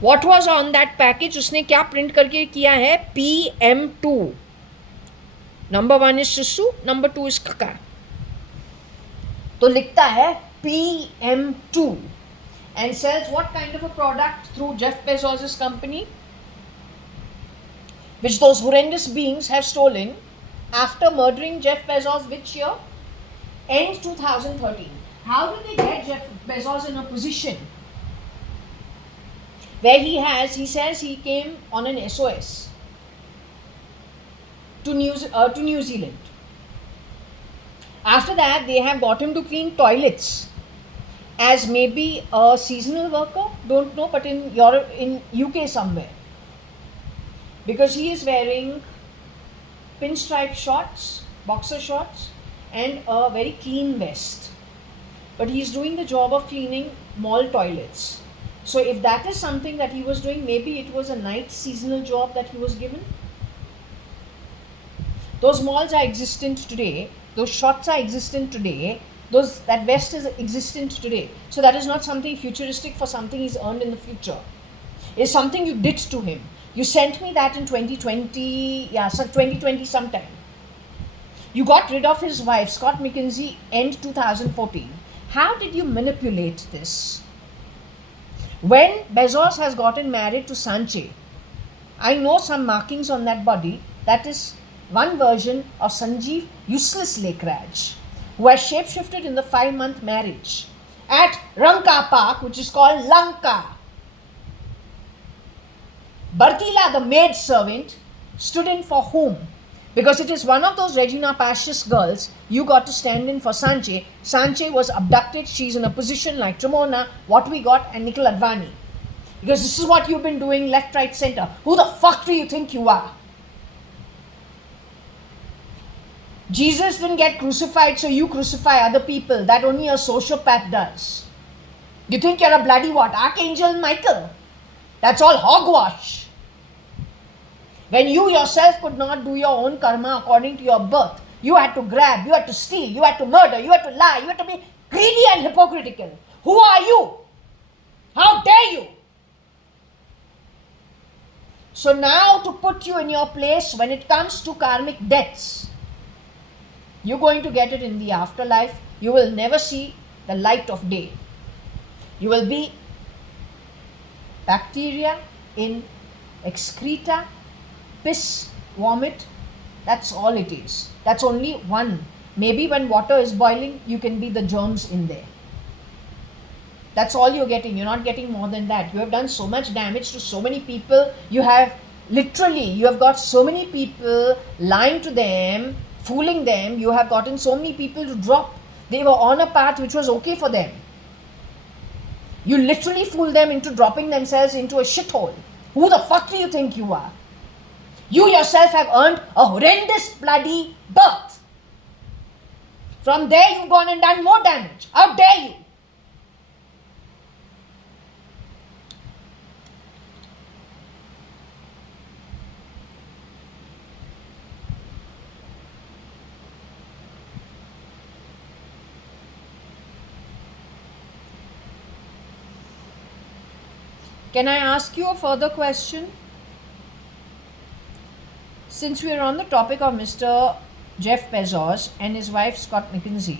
What was on that package? उसने क्या प्रिंट करके किया है? PM2. Number 1 is Susu, number 2 is Kaka. तो लिखता है PM2 and sells what kind of a product through Jeff Bezos' company, which those horrendous beings have stolen after murdering Jeff Bezos which year? End 2013. How did they get Jeff Bezos in a position where he says he came on an SOS to New Zealand. After that, they have got him to clean toilets as maybe a seasonal worker, don't know, but in Europe, in UK somewhere, because he is wearing pinstripe shorts, boxer shorts, and a very clean vest, but he is doing the job of cleaning mall toilets. So if that is something that he was doing, maybe it was a night seasonal job that he was given. Those malls are existent today, those shorts are existent today, that vest is existent today. So that is not something futuristic for something he's earned in the future. It's something you did to him. You sent me that in 2020, so 2020 sometime. You got rid of his wife, Scott McKinsey, end 2014. How did you manipulate this? When Bezos has gotten married to Sanche, I know some markings on that body. That is one version of Sanjeev useless Lakraj, who has shapeshifted in the 5-month marriage at Ranka Park, which is called Lanka. Bartila, the maid servant, stood in for whom? Because it is one of those Regina Pacis girls, you got to stand in for Sanche. Sanche was abducted. She's in a position like Tremona, what we got, and JAYA.ADVANI. Because this is what you've been doing left, right, center. Who the fuck do you think you are? Jesus didn't get crucified, so you crucify other people. That only a sociopath does. You think you're a bloody what? Archangel Michael? That's all hogwash. When you yourself could not do your own karma according to your birth, you had to grab, you had to steal, you had to murder, you had to lie, you had to be greedy and hypocritical. Who are you? How dare you? So now to put you in your place when it comes to karmic debts, you're going to get it in the afterlife. You will never see the light of day. You will be bacteria in excreta, piss, vomit. That's all it is. That's only one. Maybe when water is boiling, you can be the germs in there. That's all you're getting. You're not getting more than that. You have done so much damage to so many people. You have got so many people lying to them, fooling them. You have gotten so many people to drop. They were on a path which was okay for them. You literally fooled them into dropping themselves into a shithole. Who the fuck do you think you are? You yourself have earned a horrendous bloody birth. From there you've gone and done more damage. How dare you? Can I ask you a further question? Since we are on the topic of Mr. Jeff Bezos and his wife Scott McKinsey,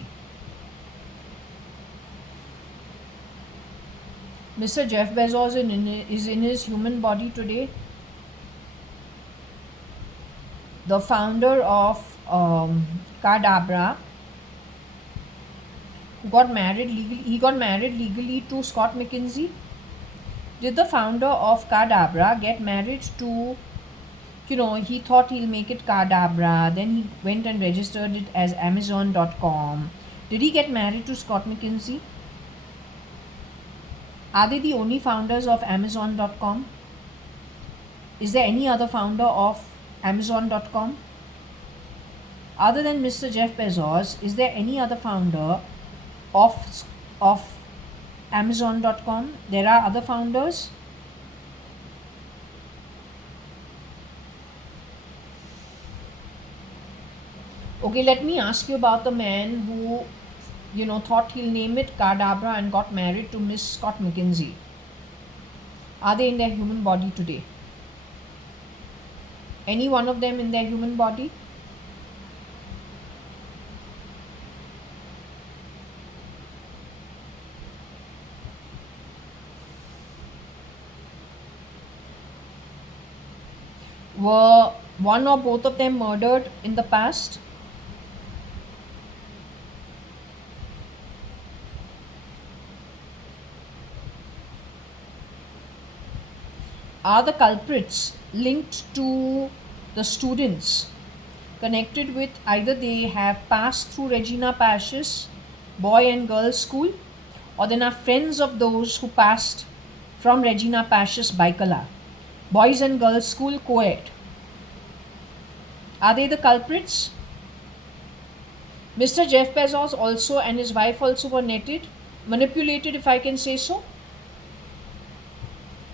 Mr. Jeff Bezos is in his human body today. The founder of Cadabra, who got married legally, he got married legally to Scott McKinsey. Did the founder of Cadabra get married to, he thought he'll make it Cadabra, then he went and registered it as Amazon.com. Did he get married to Scott McKinsey? Are they the only founders of Amazon.com? Is there any other founder of Amazon.com? Other than Mr. Jeff Bezos, is there any other founder of Amazon.com? There are other founders. Okay, let me ask you about the man who, thought he'll name it Cadabra and got married to Miss Scott McKinsey. Are they in their human body today? Any one of them in their human body? Were one or both of them murdered in the past? Are the culprits linked to the students connected with either they have passed through Regina Pacis boy and girls school, or then are friends of those who passed from Regina Pacis Baikala, boys and girls school co-ed? Are they the culprits? Mr. Jeff Bezos also and his wife also were manipulated, if I can say so.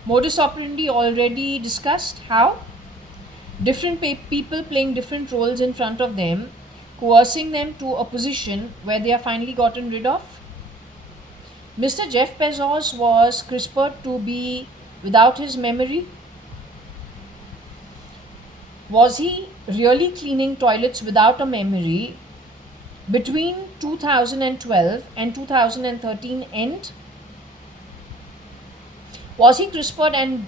Modus operandi already discussed. How? Different people playing different roles in front of them, coercing them to a position where they are finally gotten rid of. Mr. Jeff Bezos was CRISPRed to be without his memory. Was he really cleaning toilets without a memory between 2012 and 2013 end? Was he CRISPRed and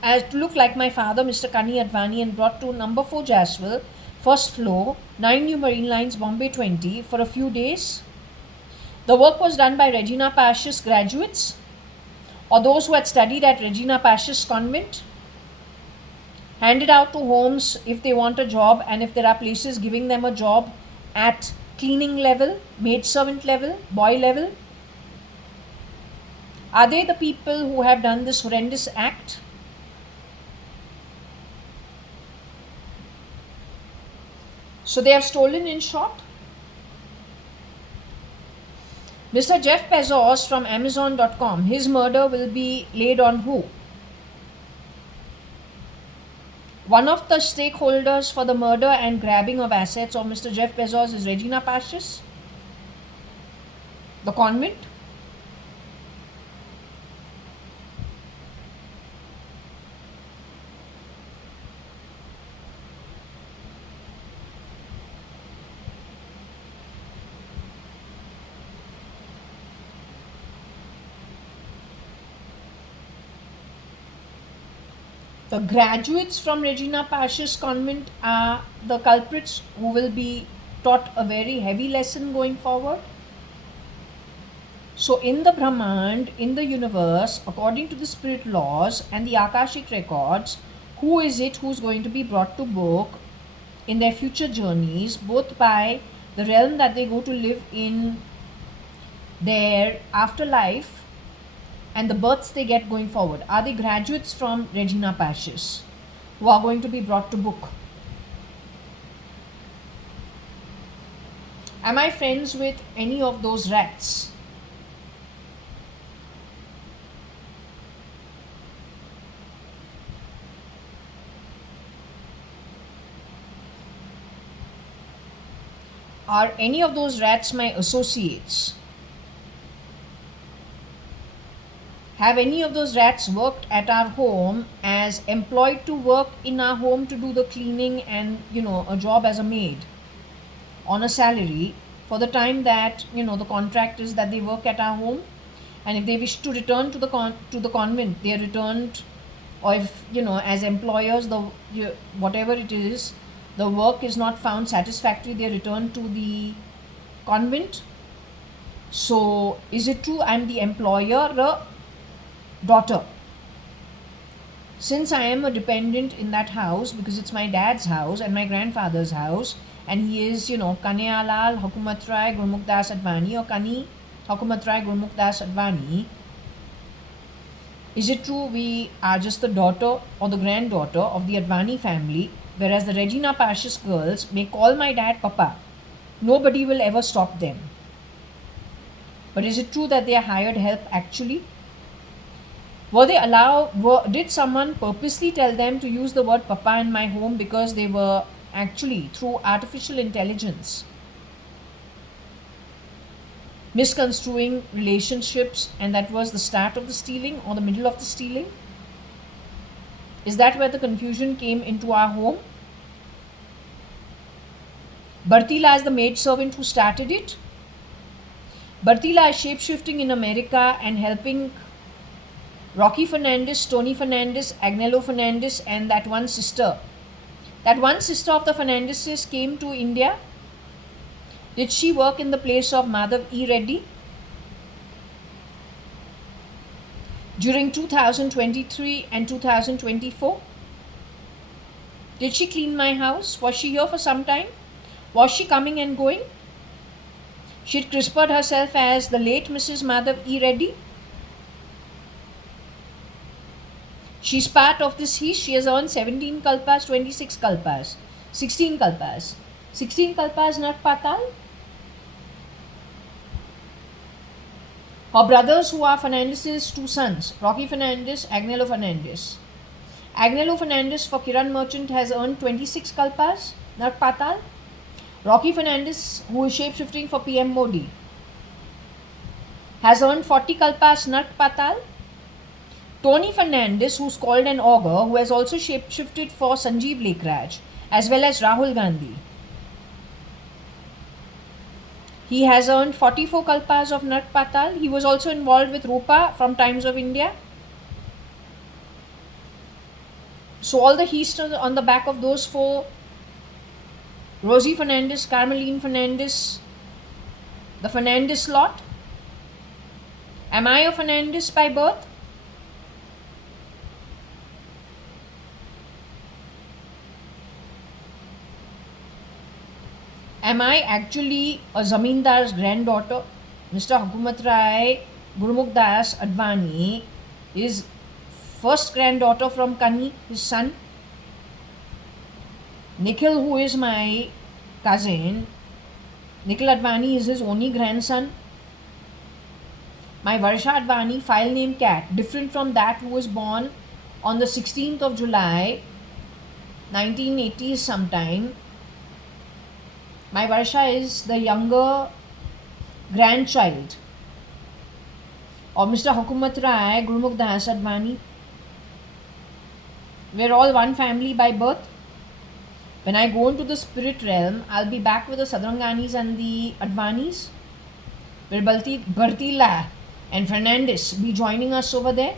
as to look like my father, Mr. JAYA.ADVANI, and brought to number 4 Jaswell, first floor, 9 New Marine Lines, Bombay 20, for a few days? The work was done by Regina Pacis graduates or those who had studied at Regina Pacis convent, handed out to homes if they want a job, and if there are places giving them a job at cleaning level, maidservant level, boy level. Are they the people who have done this horrendous act? So they have stolen, in short. Mr. Jeff Bezos from Amazon.com, his murder will be laid on who? One of the stakeholders for the murder and grabbing of assets of Mr. Jeff Bezos is Regina Pacis, the convent. The graduates from Regina Pacis convent are the culprits who will be taught a very heavy lesson going forward. So in the Brahmand, in the universe, according to the spirit laws and the Akashic records, who is it who's going to be brought to book in their future journeys, both by the realm that they go to live in their afterlife and the births they get going forward? Are they graduates from Regina Pacis who are going to be brought to book. Am I friends with any of those rats? Are any of those rats my associates? Have any of those rats worked at our home as employed to work in our home to do the cleaning and, a job as a maid on a salary for the time that, the contract is that they work at our home? And if they wish to return to the convent, they are returned. Or if, as employers, whatever it is, the work is not found satisfactory, they return to the convent. So is it true I'm the employer daughter? Since I am a dependent in that house, because it's my dad's house and my grandfather's house, and he is, Kanayalal Hukumat Rai Gurmukh Das Advani, or Kani Hukumat Rai Gurmukh Das Advani, is it true we are just the daughter or the granddaughter of the Advani family, whereas the Regina Pacis girls may call my dad Papa? Nobody will ever stop them. But is it true that they are hired help actually? Did someone purposely tell them to use the word Papa in my home because they were actually, through artificial intelligence, misconstruing relationships, and that was the start of the stealing or the middle of the stealing? Is that where the confusion came into our home? Bartila is the maidservant who started it. Bartila is shape-shifting in America and helping Rocky Fernandez, Tony Fernandez, Agnello Fernandez, and that one sister. That one sister of the Fernandezes came to India. Did she work in the place of Madhav E. Reddy? During 2023 and 2024? Did she clean my house? Was she here for some time? Was she coming and going? She had crispered herself as the late Mrs. Madhav E. Reddy. She's part of this heist. She has earned 17 kalpas, 26 kalpas, 16 kalpas. 16 kalpas not patal. Her brothers, who are Fernandez's two sons, Rocky Fernandez, Agnello Fernandez. Agnello Fernandez for Kiran Merchant has earned 26 kalpas, not patal. Rocky Fernandez, who is shape-shifting for PM Modi, has earned 40 kalpas, not patal. Tony Fernandez, who's called an augur, who has also shape-shifted for Sanjeev Lekraj, as well as Rahul Gandhi. He has earned 44 kalpas of Nat Patal. He was also involved with Rupa from Times of India. So all the heist on the back of those four: Rosie Fernandez, Carmeline Fernandez, the Fernandez lot. Am I a Fernandez by birth? Am I actually a Zamindar's granddaughter? Mr. Hukumat Rai Gurmukh Das Advani is first granddaughter from Kani, his son. Nikhil, who is my cousin, Nikhil Advani is his only grandson. My Varsha Advani, file name Cat, different from that who was born on the 16th of July, 1980s sometime. My Varsha is the younger grandchild of Mr. Hukumat Rai Gurmukh Das Advani. We're all one family by birth. When I go into the spirit realm, I'll be back with the Sadranganis and the Advanis. Will Bartila and Fernandez be joining us over there?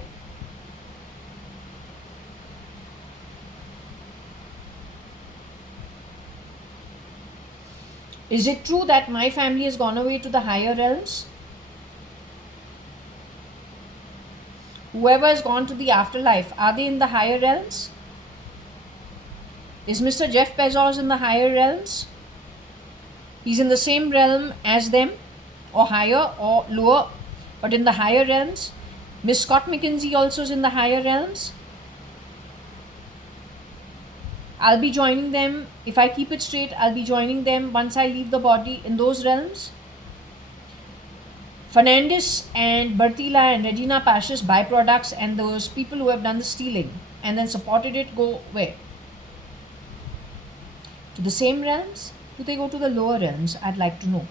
Is it true that my family has gone away to the higher realms? Whoever has gone to the afterlife, are they in the higher realms? Is Mr. Jeff Bezos in the higher realms? He's in the same realm as them, or higher or lower, but in the higher realms. Miss Scott McKinsey also is in the higher realms. I'll be joining them, if I keep it straight, I'll be joining them once I leave the body in those realms. Fernandez and Bertilla and Regina Pasch's byproducts and those people who have done the stealing and then supported it go where? To the same realms? Do they go to the lower realms? I'd like to know.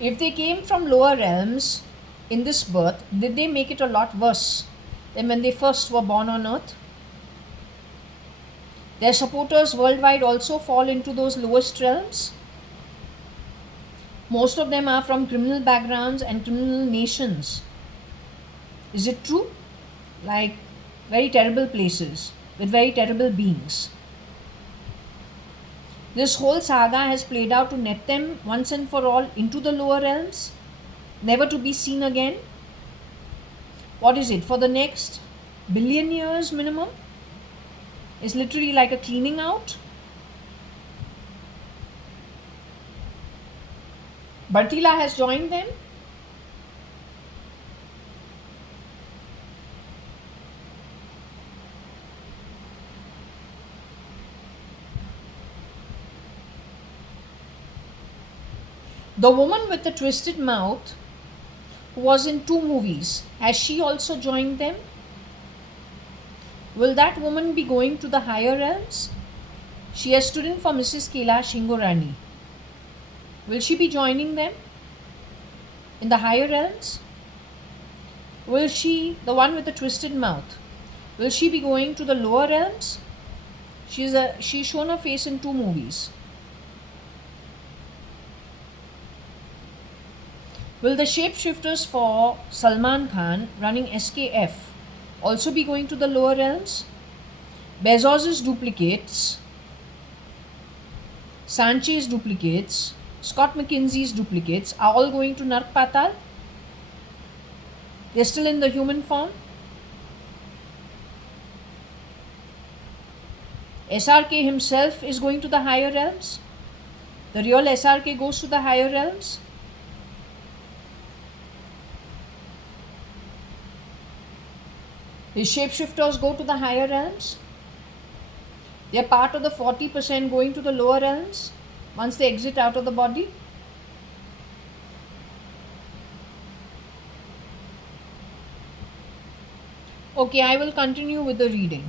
If they came from lower realms in this birth, did they make it a lot worse than when they first were born on earth? Their supporters worldwide also fall into those lowest realms. Most of them are from criminal backgrounds and criminal nations. Is it true? Like very terrible places with very terrible beings. This whole saga has played out to net them once and for all into the lower realms, never to be seen again. What is it? For the next billion years minimum? It's literally like a cleaning out. Bertilla has joined them. The woman with the twisted mouth who was in 2 movies, has she also joined them? Will that woman be going to the higher realms? She has stood in for Mrs. Kailash Hingorani. Will she be joining them in the higher realms? Will she, the one with the twisted mouth, will she be going to the lower realms? She's shown her face in 2 movies. Will the shapeshifters for Salman Khan running SKF also be going to the lower realms? Bezos's duplicates, Sanchez duplicates, Scott McKinsey's duplicates are all going to Nark Patal? They're still in the human form? SRK himself is going to the higher realms? The real SRK goes to the higher realms? His shapeshifters go to the higher realms? They are part of the 40% going to the lower realms once they exit out of the body? Okay, I will continue with the reading.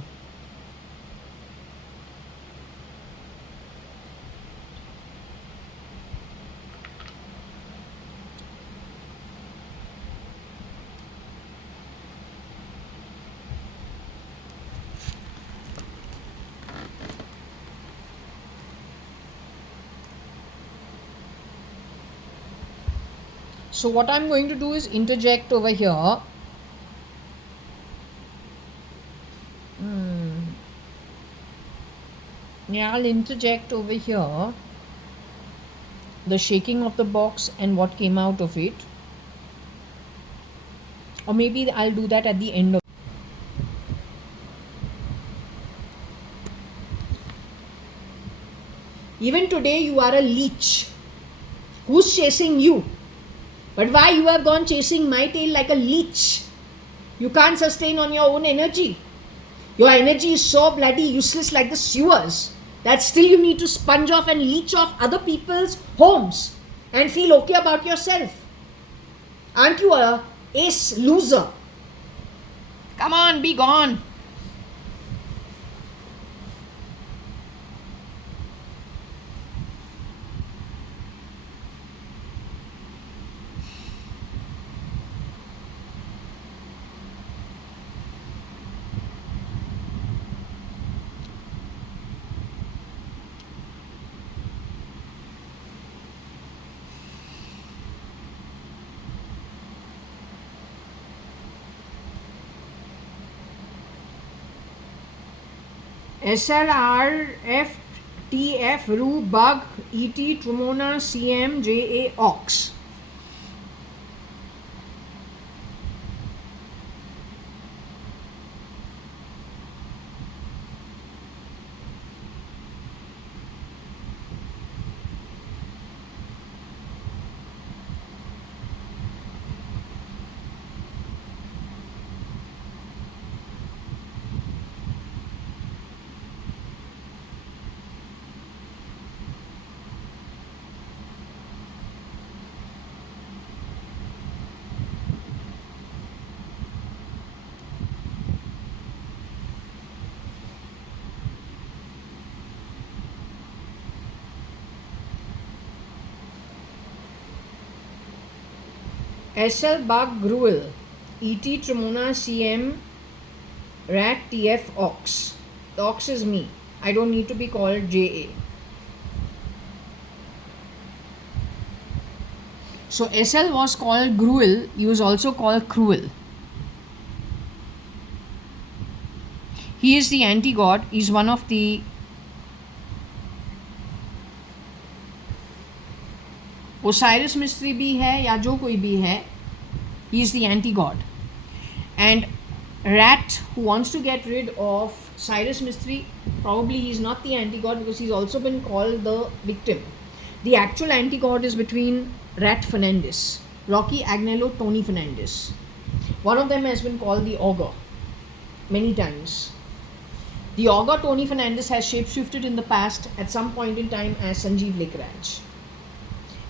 So what I'm going to do is interject over here. Yeah, I'll interject over here the shaking of the box and what came out of it. Or maybe I'll do that at the end of. Even today you are a leech. Who's chasing you? But why you have gone chasing my tail like a leech? You can't sustain on your own energy. Your energy is so bloody useless like the sewers that still you need to sponge off and leech off other people's homes and feel okay about yourself. Aren't you a ace loser? Come on, be gone. SLR, FTF, Ru, Bug, ET, Trumona, CM, JA, Ox. SL Bug Gruel, ET Tremona CM Rat TF Ox. The Ox is me. I don't need to be called JA. So SL was called Gruel. He was also called Cruel. He is the anti-god. He's one of the Osiris Mystery भी है या जो कोई भी है. He is the anti-god. And Rat, who wants to get rid of Cyrus Mystery, probably he's not the anti-god because he's also been called the victim. The actual anti-god is between Rat Fernandez, Rocky Agnello, Tony Fernandez. One of them has been called the Ogre many times. The Ogre Tony Fernandez has shapeshifted in the past at some point in time as Sanjeev Lekraj.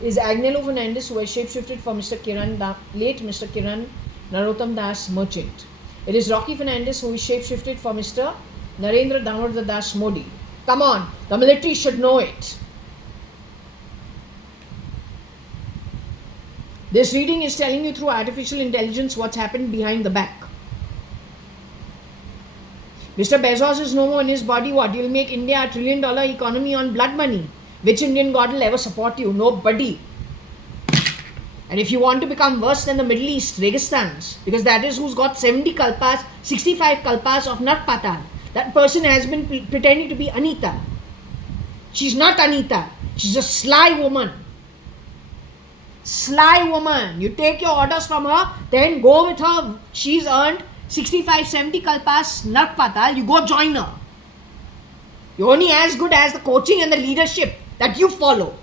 It is Agnello Fernandez who has shapeshifted for late Mr. Kiran Narottam Das Merchant. It is Rocky Fernandez who is shapeshifted for Mr. Narendra Damodar Das Modi. Come on, the military should know it. This reading is telling you through artificial intelligence what's happened behind the back. Mr. Bezos is no more in his body. What? You'll make India $1 trillion economy on blood money. Which Indian god will ever support you? Nobody. And if you want to become worse than the Middle East, Registans, because that is who's got 70 kalpas, 65 kalpas of Nat Patal. That person has been pretending to be Anita. She's not Anita. She's a sly woman. Sly woman. You take your orders from her, then go with her. She's earned 65, 70 kalpas Nat Patal. You go join her. You're only as good as the coaching and the leadership that you follow.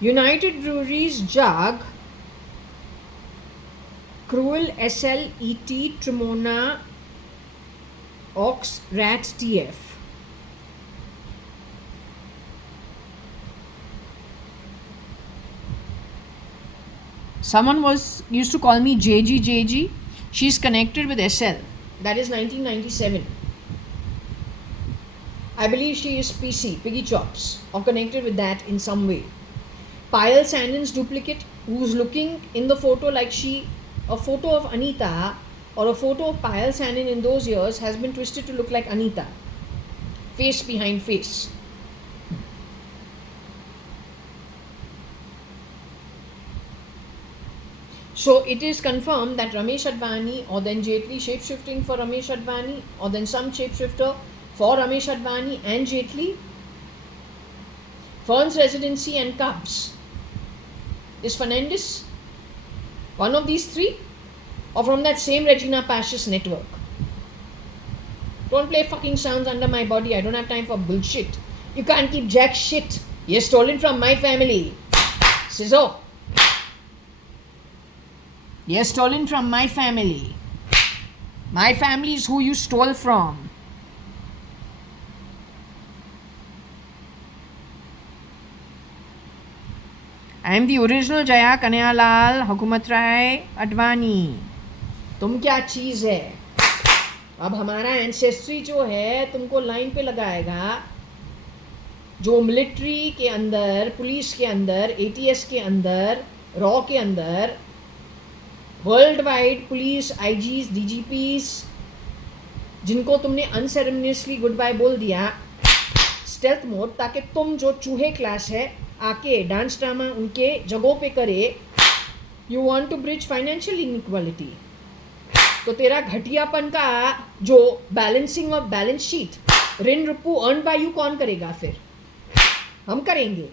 United Breweries Jug, Cruel SL ET Tremona Ox Rat TF. Someone used to call me JG. She's connected with SL. That is 1997. I believe she is PC, Piggy Chops, or connected with that in some way. Payal Sandin's duplicate, who's looking in the photo like a photo of Anita or a photo of Payal Sandin in those years has been twisted to look like Anita. Face behind face. So it is confirmed that Ramesh Advani or then Jaitley shapeshifting for Ramesh Advani or then some shapeshifter for Ramesh Advani and Jaitley. Fern's Residency and Cubs. Is Fernandez one of these three? Or from that same Regina Pasch's network? Don't play fucking sounds under my body. I don't have time for bullshit. You can't keep jack shit. You're stolen from my family. Sizzo. You're stolen from my family. My family is who you stole from. I am the original Jaya Kanayalal Hukumat Rai Advani. तुम क्या चीज़ है? अब हमारा ancestry जो है तुमको line पे लगाएगा. जो मिलिट्री के अंदर, पुलिस के अंदर, एटीएस के अंदर, रॉ के अंदर, वर्ल्ड वाइड पुलिस आईजीज, डीजीपीस, जिनको तुमने अनसेरेमनियसली गुड बाय बोल दिया स्टेल्थ मोड, ताकि तुम जो चूहे क्लास है आके डांस ड्रामा उनके जगहों पे करे. You want to bridge financial inequality. तो तेरा घटियापन का जो बैलेंसिंग ऑफ बैलेंस शीट ऋण रुपू अर्न बाय यू कौन करेगा? फिर हम करेंगे.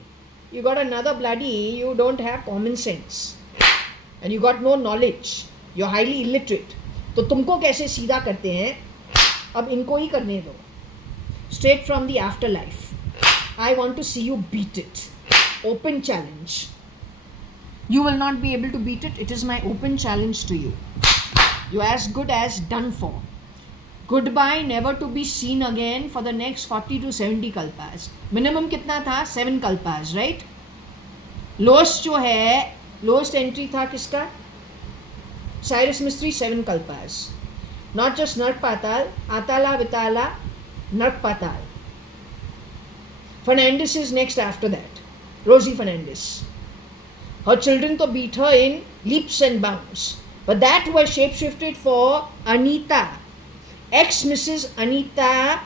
You got another bloody, you don't have common sense and you got no knowledge, you are highly illiterate. तो तुमको कैसे सीधा करते हैं? अब इनको ही करने दो. Straight from the afterlife. I want to see you beat it. Open challenge. You will not be able to beat it. It is my open challenge to you. You are as good as done for. Goodbye, never to be seen again for the next 40 to 70 kalpas. Minimum कितना था? 7 kalpas, right? Lowest जो है, lowest entry था किसका? Cyrus Mistry, 7 kalpas. Not just Nark Patal, Atala Vitala, Nark Patal. Fernandez is next after that. Rosie Fernandez. Her children to beat her in leaps and bounds. But that was shapeshifted for Anita. Ex-Mrs. Anita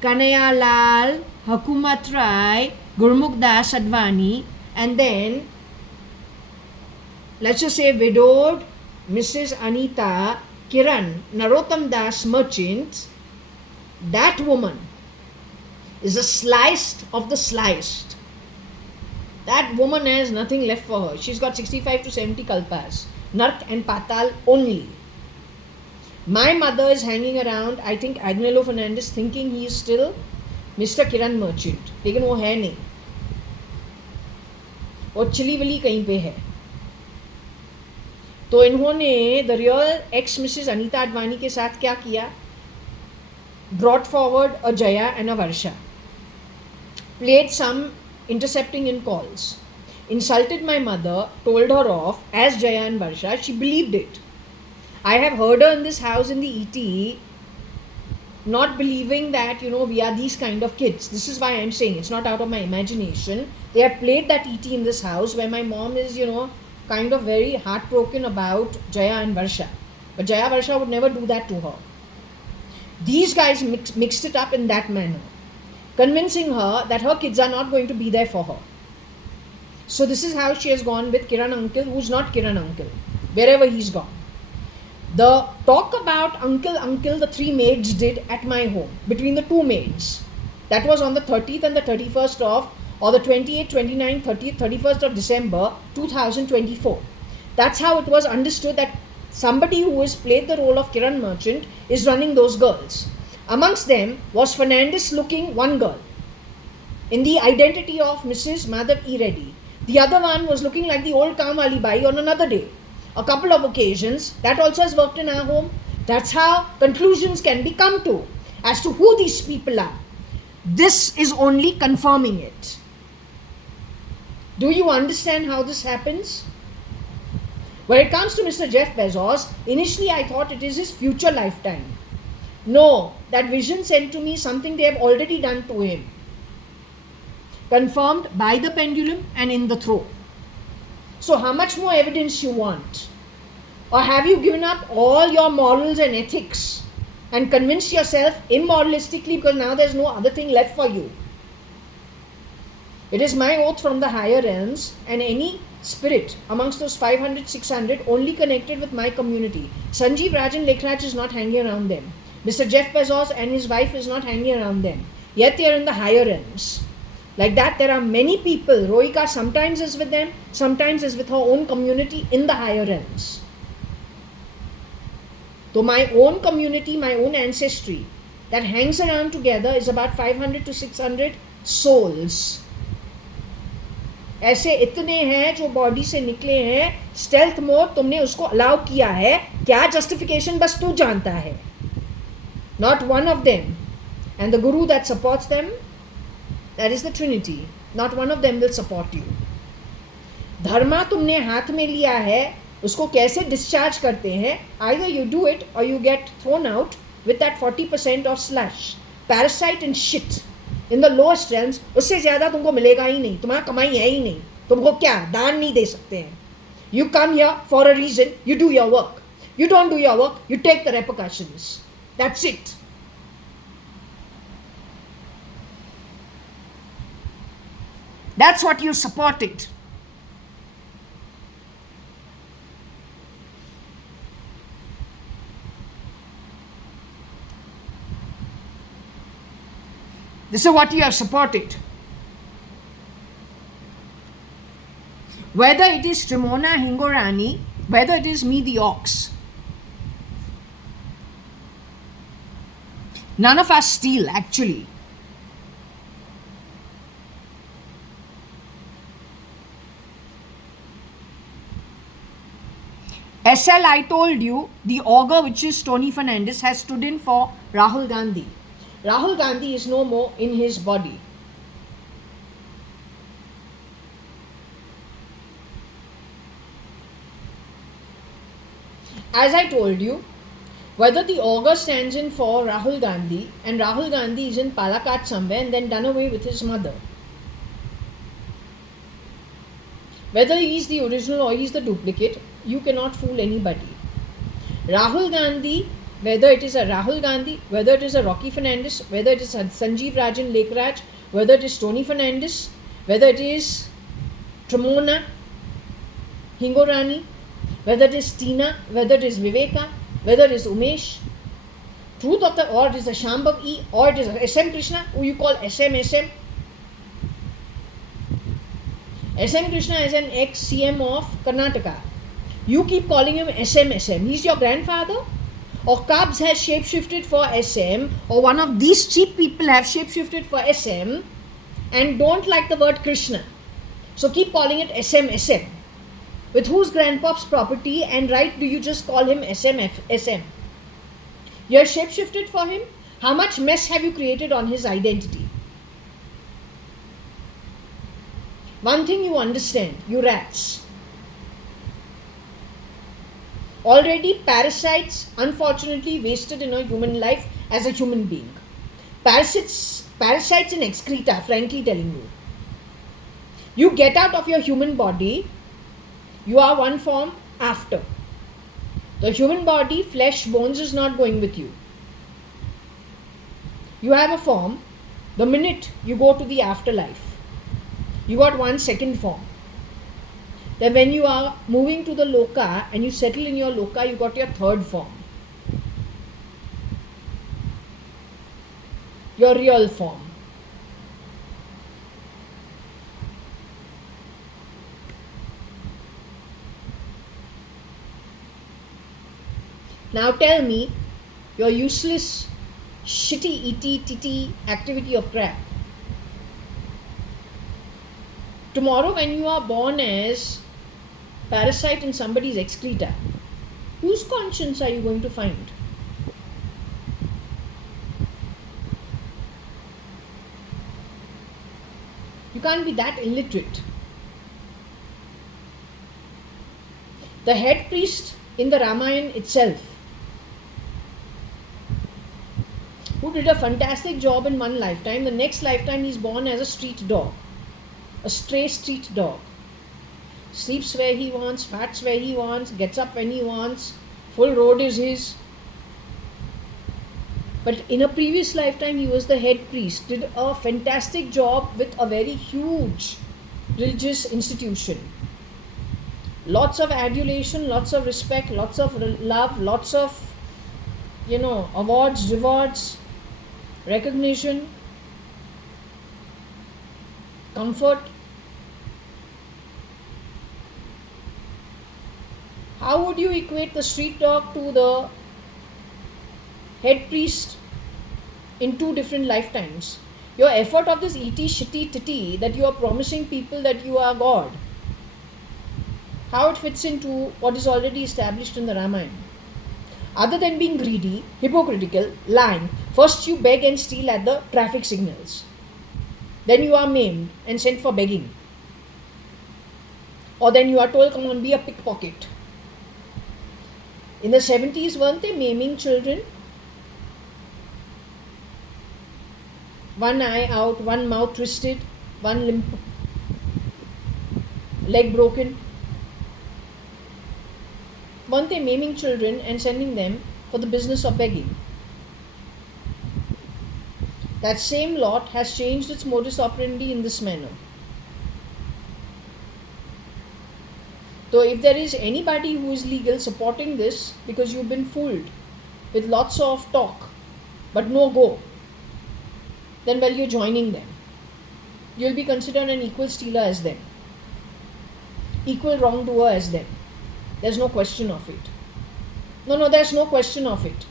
Kanayalal Hakumat Rai Gurmukh Das Advani, and then let's just say widowed Mrs. Anita Kiran Narottam Das Merchant. That woman is a sliced of the sliced. That woman has nothing left for her. She's got 65 to 70 kalpas. Nark and Patal only. My mother is hanging around, I think, Agnello Fernandez, thinking he is still Mr. Kiran Merchant. लेकिन वो है नहीं, वो chilli वली कहीं पे है. तो इन्होंने the real x Mrs Anita Advani के साथ क्या किया? Brought forward a Jaya and a Varsha. Played some intercepting in calls. Insulted my mother, told her off as Jaya and Varsha. She believed it. I have heard her in this house in the ET not believing that, we are these kind of kids. This is why I'm saying it's not out of my imagination. They have played that ET in this house where my mom is, kind of very heartbroken about Jaya and Varsha. But Jaya Varsha would never do that to her. These guys mixed it up in that manner, convincing her that her kids are not going to be there for her. So this is how she has gone with Kiran uncle, who's not Kiran uncle, wherever he's gone. The talk about uncle, the 3 maids did at my home, between the 2 maids. That was on the 30th and the 31st of, or the 28th, 29th, 30th, 31st of December 2024. That's how it was understood that somebody who has played the role of Kiran Merchant is running those girls. Amongst them was Fernandez looking one girl in the identity of Mrs. Madhav E. Reddy. The other one was looking like the old Kamali Bai on another day. A couple of occasions, that also has worked in our home. That's how conclusions can be come to as to who these people are. This is only confirming it. Do you understand how this happens? When it comes to Mr. Jeff Bezos, initially I thought it is his future lifetime. No, that vision sent to me something they have already done to him. Confirmed by the pendulum and in the throw. So how much more evidence you want? Or have you given up all your morals and ethics and convinced yourself immoralistically because now there's no other thing left for you? It is my oath from the higher realms and any spirit amongst those 500, 600 only connected with my community. Sanjeev Rajan Lekhraj is not hanging around them. Mr. Jeff Bezos and his wife is not hanging around them. Yet they are in the higher realms. Like that, there are many people. Rohika sometimes is with them, sometimes is with her own community in the higher realms. So my own community, my own ancestry that hangs around together is about 500 to 600 souls. ऐसे इतने हैं जो body से निकले हैं. Stealth mode तुमने उसको allow किया है. क्या जस्टिफिकेशन बस तू जानता है. Not one of them. And the guru that supports them, that is the Trinity. Not one of them will support you. धर्मा तुमने हाथ में लिया है, उसको कैसे डिस्चार्ज करते हैं? Either you do it or you get thrown out with that 40% of slush. Parasite and shit. In the lowest realms, उससे ज़्यादा तुमको मिलेगा ही नहीं. तुम्हारा कमाई है ही नहीं. तुमको क्या दान नहीं दे सकते हैं. You come here for a reason. You do your work. You don't do your work. You take the repercussions. That's it. That's what you supported. This is what you have supported. Whether it is Trimona Hingorani, whether it is me the ox, none of us steal actually. SL, I told you, the augur, which is Tony Fernandez, has stood in for Rahul Gandhi. Rahul Gandhi is no more in his body. As I told you, whether the augur stands in for Rahul Gandhi and Rahul Gandhi is in Palakkad somewhere and then done away with his mother, whether he is the original or he is the duplicate, you cannot fool anybody. Rahul Gandhi, whether it is a Rahul Gandhi, whether it is a Rocky Fernandez, whether it is a Sanjeev Rajan Lekraj, whether it is Tony Fernandez, whether it is Tramona Hingorani, whether it is Tina, whether it is Viveka, whether it is Umesh, truth of the, or it is a Shambhav E, or it is a SM Krishna, who you call SM. SM Krishna is an ex-CM of Karnataka. You keep calling him SM. He's your grandfather? Or Cubs has shapeshifted for SM, or one of these cheap people have shapeshifted for SM and don't like the word Krishna. So keep calling it SM. With whose grandpop's property and right do you just call him SM? You have shapeshifted for him? How much mess have you created on his identity? One thing you understand, you rats. Already parasites unfortunately wasted in a human life as a human being. Parasites in excreta, frankly telling you. You get out of your human body, you are one form after. The human body, flesh, bones is not going with you. You have a form. The minute you go to the afterlife, you got one second form. Then when you are moving to the loka and you settle in your loka, you got your third form. Your real form. Now tell me your useless, shitty, titty activity of crap. Tomorrow when you are born as parasite in somebody's excreta, whose conscience are you going to find? You can't be that illiterate. The head priest in the Ramayana itself, who did a fantastic job in one lifetime, the next lifetime he is born as a street dog, a stray street dog. Sleeps where he wants, fats where he wants, gets up when he wants, full road is his. But in a previous lifetime he was the head priest, did a fantastic job with a very huge religious institution. Lots of adulation, lots of respect, lots of love, lots of, awards, rewards, recognition, comfort. How would you equate the street dog to the head priest in two different lifetimes? Your effort of this ET shitty titty that you are promising people that you are God, how it fits into what is already established in the Ramayana? Other than being greedy, hypocritical, lying, first you beg and steal at the traffic signals. Then you are maimed and sent for begging. Or then you are told, come on, be a pickpocket. In the 70s, weren't they maiming children? One eye out, one mouth twisted, one limp, leg broken. Weren't they maiming children and sending them for the business of begging? That same lot has changed its modus operandi in this manner. So if there is anybody who is legal supporting this because you've been fooled with lots of talk but no go, then well, you're joining them. You'll be considered an equal stealer as them, equal wrongdoer as them. There's no question of it. No, there's no question of it.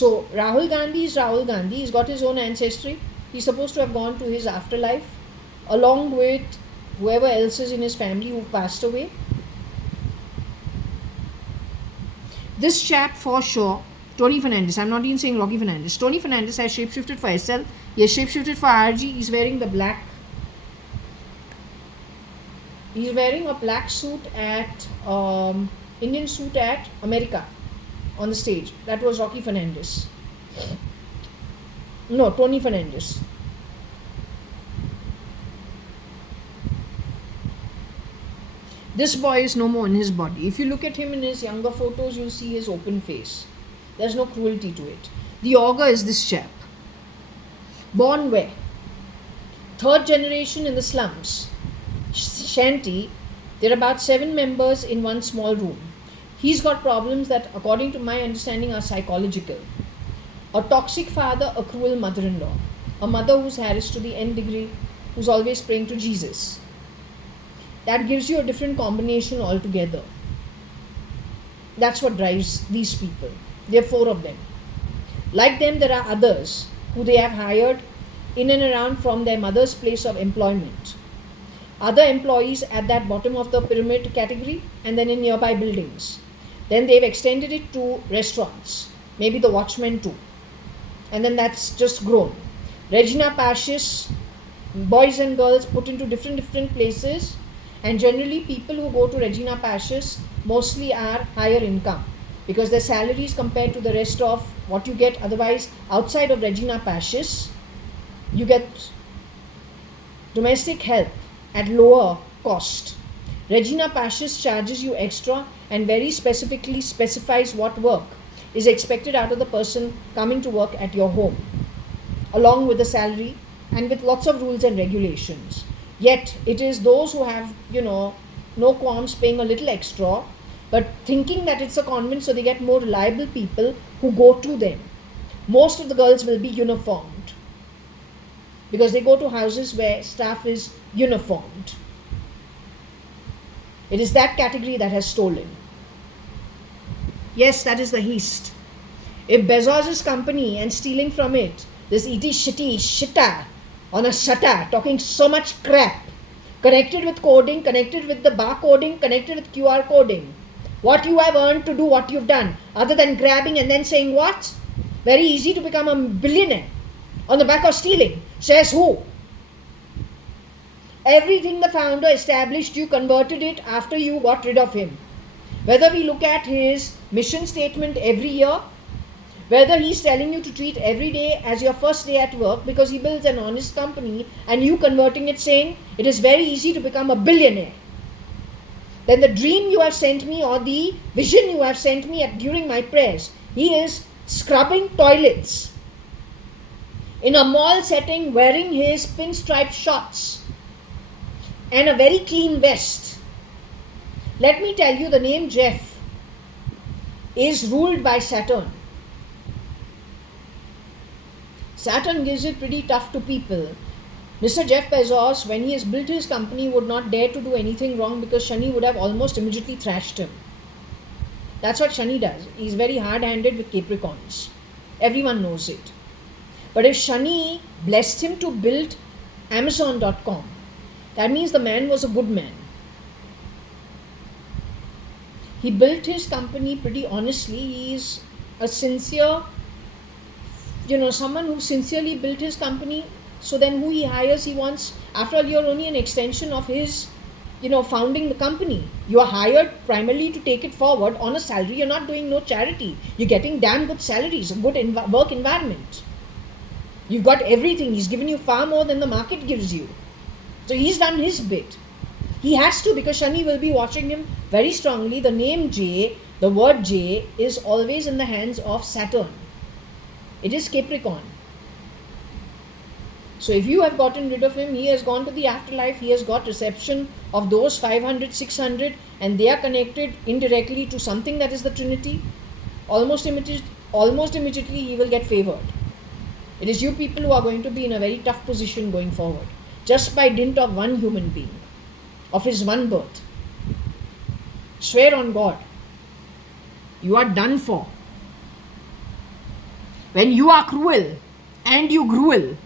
So Rahul Gandhi is Rahul Gandhi. He's got his own ancestry. He's supposed to have gone to his afterlife along with whoever else is in his family who passed away. This chap for sure, Tony Fernandez, I'm not even saying Rocky Fernandez. Tony Fernandez has shapeshifted for SL. He has shapeshifted for RG. He's wearing the black. He's wearing a black suit at Indian suit at America on the stage. That was Rocky Fernandez. No, Tony Fernandez. This boy is no more in his body. If you look at him in his younger photos, you'll see his open face. There's no cruelty to it. The augur is this chap. Born where? Third generation in the slums. Shanty. There are about 7 members in one small room. He's got problems that, according to my understanding, are psychological. A toxic father, a cruel mother-in-law. A mother who's harassed to the nth degree, who's always praying to Jesus. That gives you a different combination altogether. That's what drives these people. There are 4 of them. Like them, there are others who they have hired in and around from their mother's place of employment. Other employees at that bottom of the pyramid category, and then in nearby buildings. Then they've extended it to restaurants, maybe the watchmen too. And then that's just grown. Regina Pacis, boys and girls put into different places, and generally people who go to Regina Pacis mostly are higher income because their salaries compared to the rest of what you get otherwise outside of Regina Pacis, you get domestic help at lower cost. Regina Pacis charges you extra and very specifically specifies what work is expected out of the person coming to work at your home, along with the salary and with lots of rules and regulations. Yet it is those who have, no qualms paying a little extra, but thinking that it's a convent so they get more reliable people who go to them. Most of the girls will be uniformed because they go to houses where staff is uniformed. It is that category that has stolen. Yes, that is the East. If Bezos' company and stealing from it, this itty shitty shitta on a shutter, talking so much crap, connected with coding, connected with the barcoding, connected with QR coding. What you have earned to do what you've done, other than grabbing and then saying what? Very easy to become a billionaire on the back of stealing. Says who? Everything the founder established, you converted it after you got rid of him. Whether we look at his mission statement every year, whether he's telling you to treat every day as your first day at work because he builds an honest company and you converting it saying it is very easy to become a billionaire, then the dream you have sent me or the vision you have sent me during my prayers, he is scrubbing toilets in a mall setting wearing his pinstripe shorts and a very clean vest. Let me tell you, the name Jeff is ruled by Saturn. Saturn gives it pretty tough to people. Mr. Jeff Bezos, when he has built his company, would not dare to do anything wrong because Shani would have almost immediately thrashed him. That's what Shani does. He's very hard-handed with Capricorns. Everyone knows it. But if Shani blessed him to build Amazon.com, that means the man was a good man. He built his company pretty honestly. He is a sincere, someone who sincerely built his company. So then who he hires, he wants, after all, you're only an extension of his, founding the company. You are hired primarily to take it forward on a salary. You're not doing no charity. You're getting damn good salaries, a good work environment. You've got everything. He's given you far more than the market gives you. So he's done his bit. He has to, because Shani will be watching him very strongly. The name J, the word J, is always in the hands of Saturn. It is Capricorn. So if you have gotten rid of him, he has gone to the afterlife, he has got reception of those 500, 600, and they are connected indirectly to something that is the Trinity. Almost immediately he will get favored. It is you people who are going to be in a very tough position going forward, just by dint of one human being, of his one birth. Swear on God, you are done for. When you are cruel and you gruel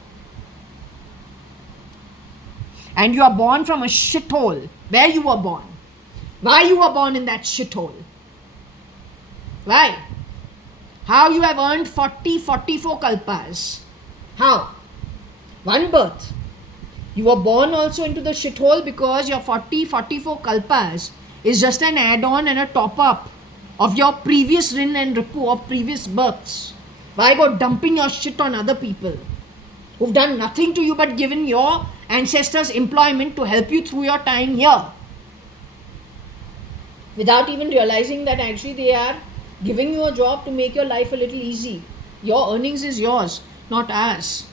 and you are born from a shithole where you were born, why you were born in that shithole, why, how you have earned 44 kalpas, how, one birth. You were born also into the shithole because your 44 kalpas is just an add-on and a top-up of your previous rin and ripu of previous births. Why go dumping your shit on other people who've done nothing to you but given your ancestors employment to help you through your time here, without even realizing that actually they are giving you a job to make your life a little easy. Your earnings is yours, not ours.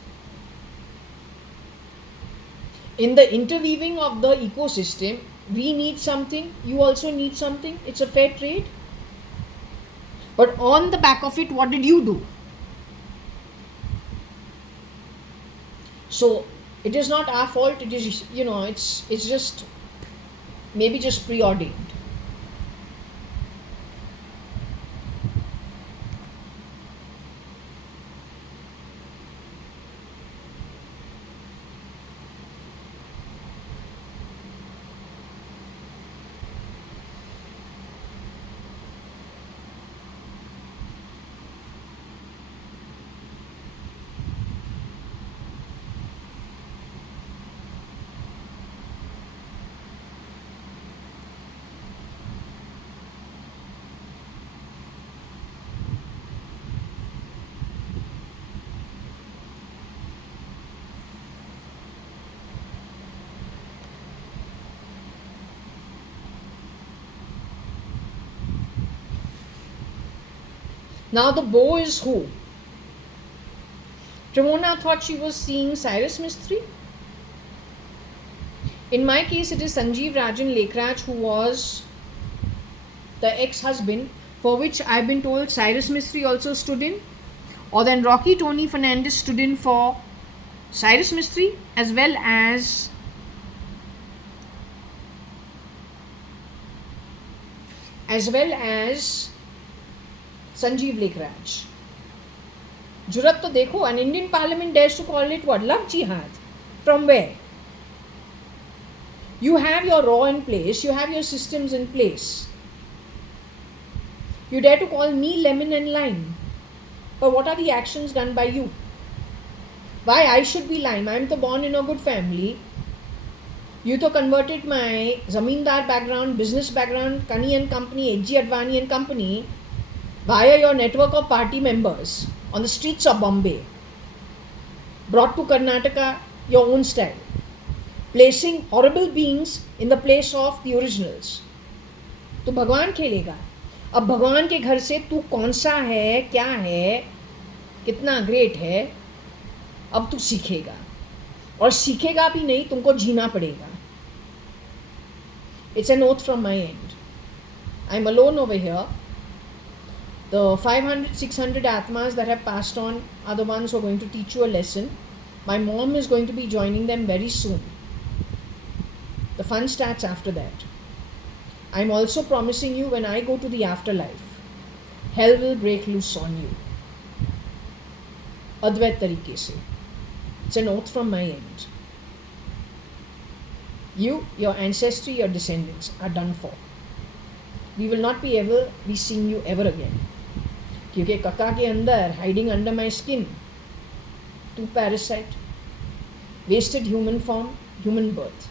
In the interweaving of the ecosystem, we need something, you also need something. It's a fair trade. But on the back of it, what did you do? So it is not our fault. It is, it's just maybe just preordained. Now the bow is who? Trimona thought she was seeing Cyrus Mistry. In my case, it is Sanjeev Rajan Lekhraj who was the ex-husband, for which I've been told Cyrus Mistry also stood in, or then Rocky Tony Fernandez stood in for Cyrus Mistry as well as Sanjeev Lekhraj. Jurat to dekho, an Indian parliament dares to call it what? Love jihad. From where? You have your law in place, you have your systems in place. You dare to call me lemon and lime. But what are the actions done by you? Why I should be lime? I am to born in a good family. You to converted my zamindar background, business background, Kani and Company, JAYA.ADVANI and Company, via your network of party members on the streets of Bombay, brought to Karnataka your own style, placing horrible beings in the place of the originals. तो भगवान खेलेगा. अब भगवान के घर से तू कौन सा है, क्या है, कितना ग्रेट है, अब तू सीखेगा. और सीखेगा भी नहीं, तुमको जीना पड़ेगा. It's an oath from my end. I'm alone over here. The 500, 600 Atmas that have passed on are the ones who are going to teach you a lesson. My mom is going to be joining them very soon. The fun starts after that. I'm also promising you, when I go to the afterlife, hell will break loose on you. Advait tarike se. It's an oath from my end. You, your ancestry, your descendants are done for. We will not be ever be seeing you ever again. क्योंकि कक्का के अंदर, hiding under my skin, two parasite, wasted human form, human birth.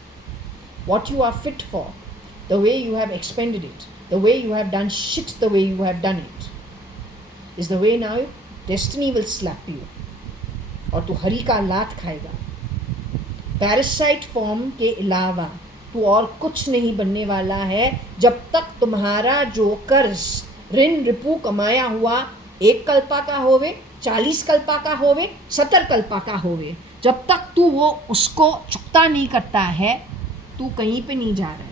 What you are fit for, the way you have expended it, the way you have done shit, the way you have done it, is the way now destiny will slap you. और तू हरी का लात खाएगा. Parasite form के अलावा तू और कुछ नहीं बनने वाला है जब तक तुम्हारा जो कर्ज ऋण रिपू कमाया हुआ 1 कल्पा का होवे, 40 कल्पा का होवे, 70 कल्पा का होवे, जब तक तू वो उसको चुकता नहीं करता है, तू कहीं पे नहीं जा रहा है.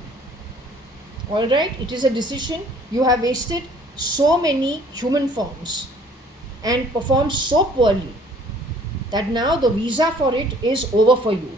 All right, it is a decision. You have wasted so many human forms and performed so poorly that now the visa for it is over for you.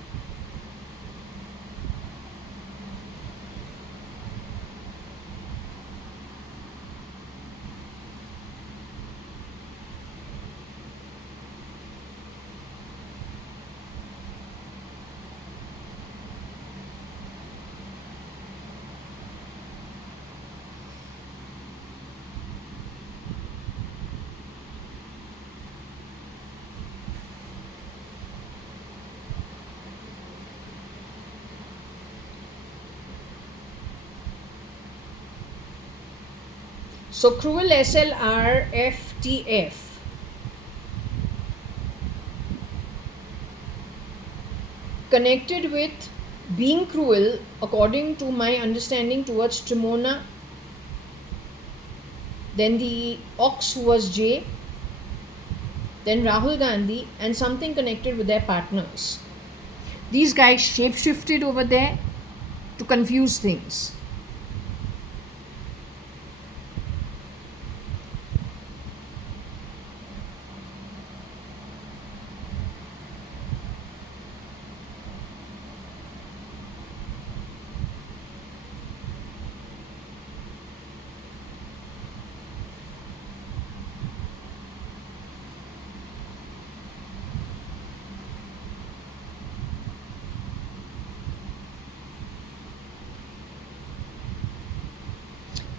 So cruel SLRFTF. Connected with being cruel, according to my understanding, towards Trimona. Then the ox was J. Then Rahul Gandhi, and something connected with their partners. These guys shapeshifted over there to confuse things.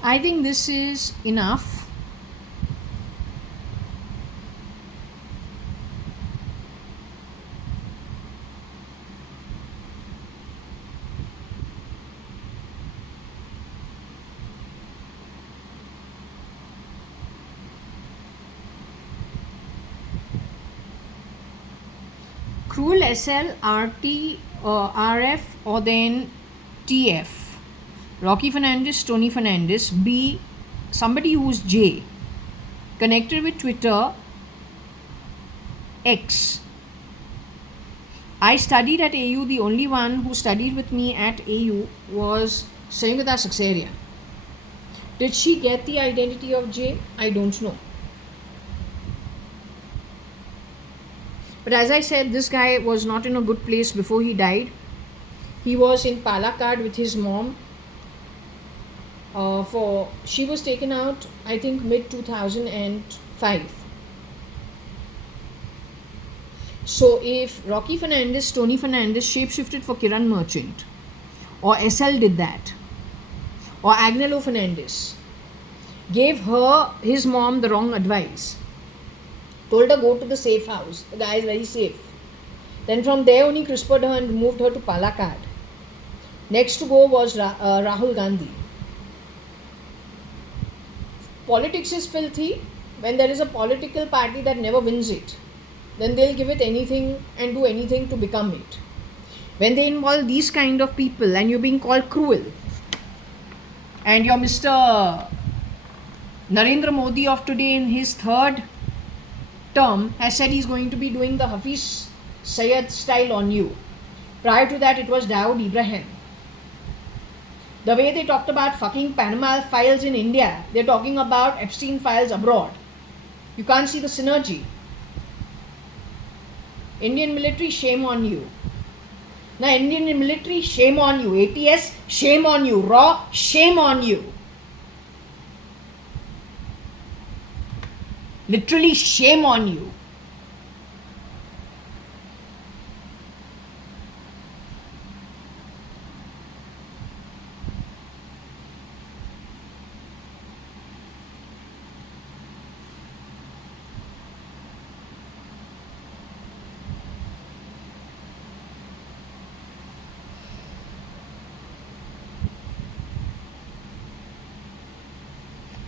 I think this is enough. Cruel SL, RT, RF, or then TF. Rocky Fernandez, Tony Fernandez. B, somebody who's J, connected with Twitter. X. I studied at AU. The only one who studied with me at AU was Sayugata Saxeria. Did she get the identity of J? I don't know. But as I said, this guy was not in a good place before he died. He was in Palakkad with his mom. She was taken out, I think, mid 2005. So if Rocky Fernandez, Tony Fernandez shapeshifted for Kiran Merchant, or SL did that, or Agnello Fernandez gave his mom the wrong advice, told her go to the safe house, the guy is very safe, then from there only CRISPR'd her and moved her to Palakkad. Next to go was Rahul Gandhi. Politics is filthy. When there is a political party that never wins it, then they'll give it anything and do anything to become it. When they involve these kind of people and you're being called cruel, and your Mr. Narendra Modi of today in his third term has said he's going to be doing the Hafiz Syed style on you. Prior to that, it was Dawood Ibrahim. The way they talked about fucking Panama files in India, they're talking about Epstein files abroad. You can't see the synergy. Indian military, shame on you. Now, Indian military, shame on you. ATS, shame on you. RAW, shame on you. Literally, shame on you.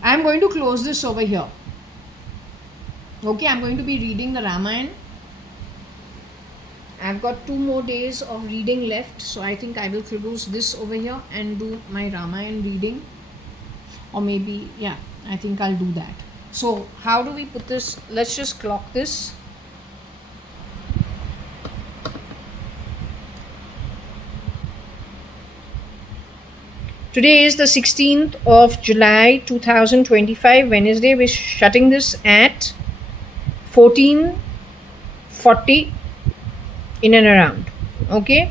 I'm going to close this over here. Okay, I'm going to be reading the Ramayana. I've got 2 more days of reading left, so I think I will close this over here and do my Ramayana reading. Or maybe, yeah, I think I'll do that. So, how do we put this? Let's just clock this. Today is the 16th of July 2025, Wednesday. We're shutting this at 14:40 in and around. Okay.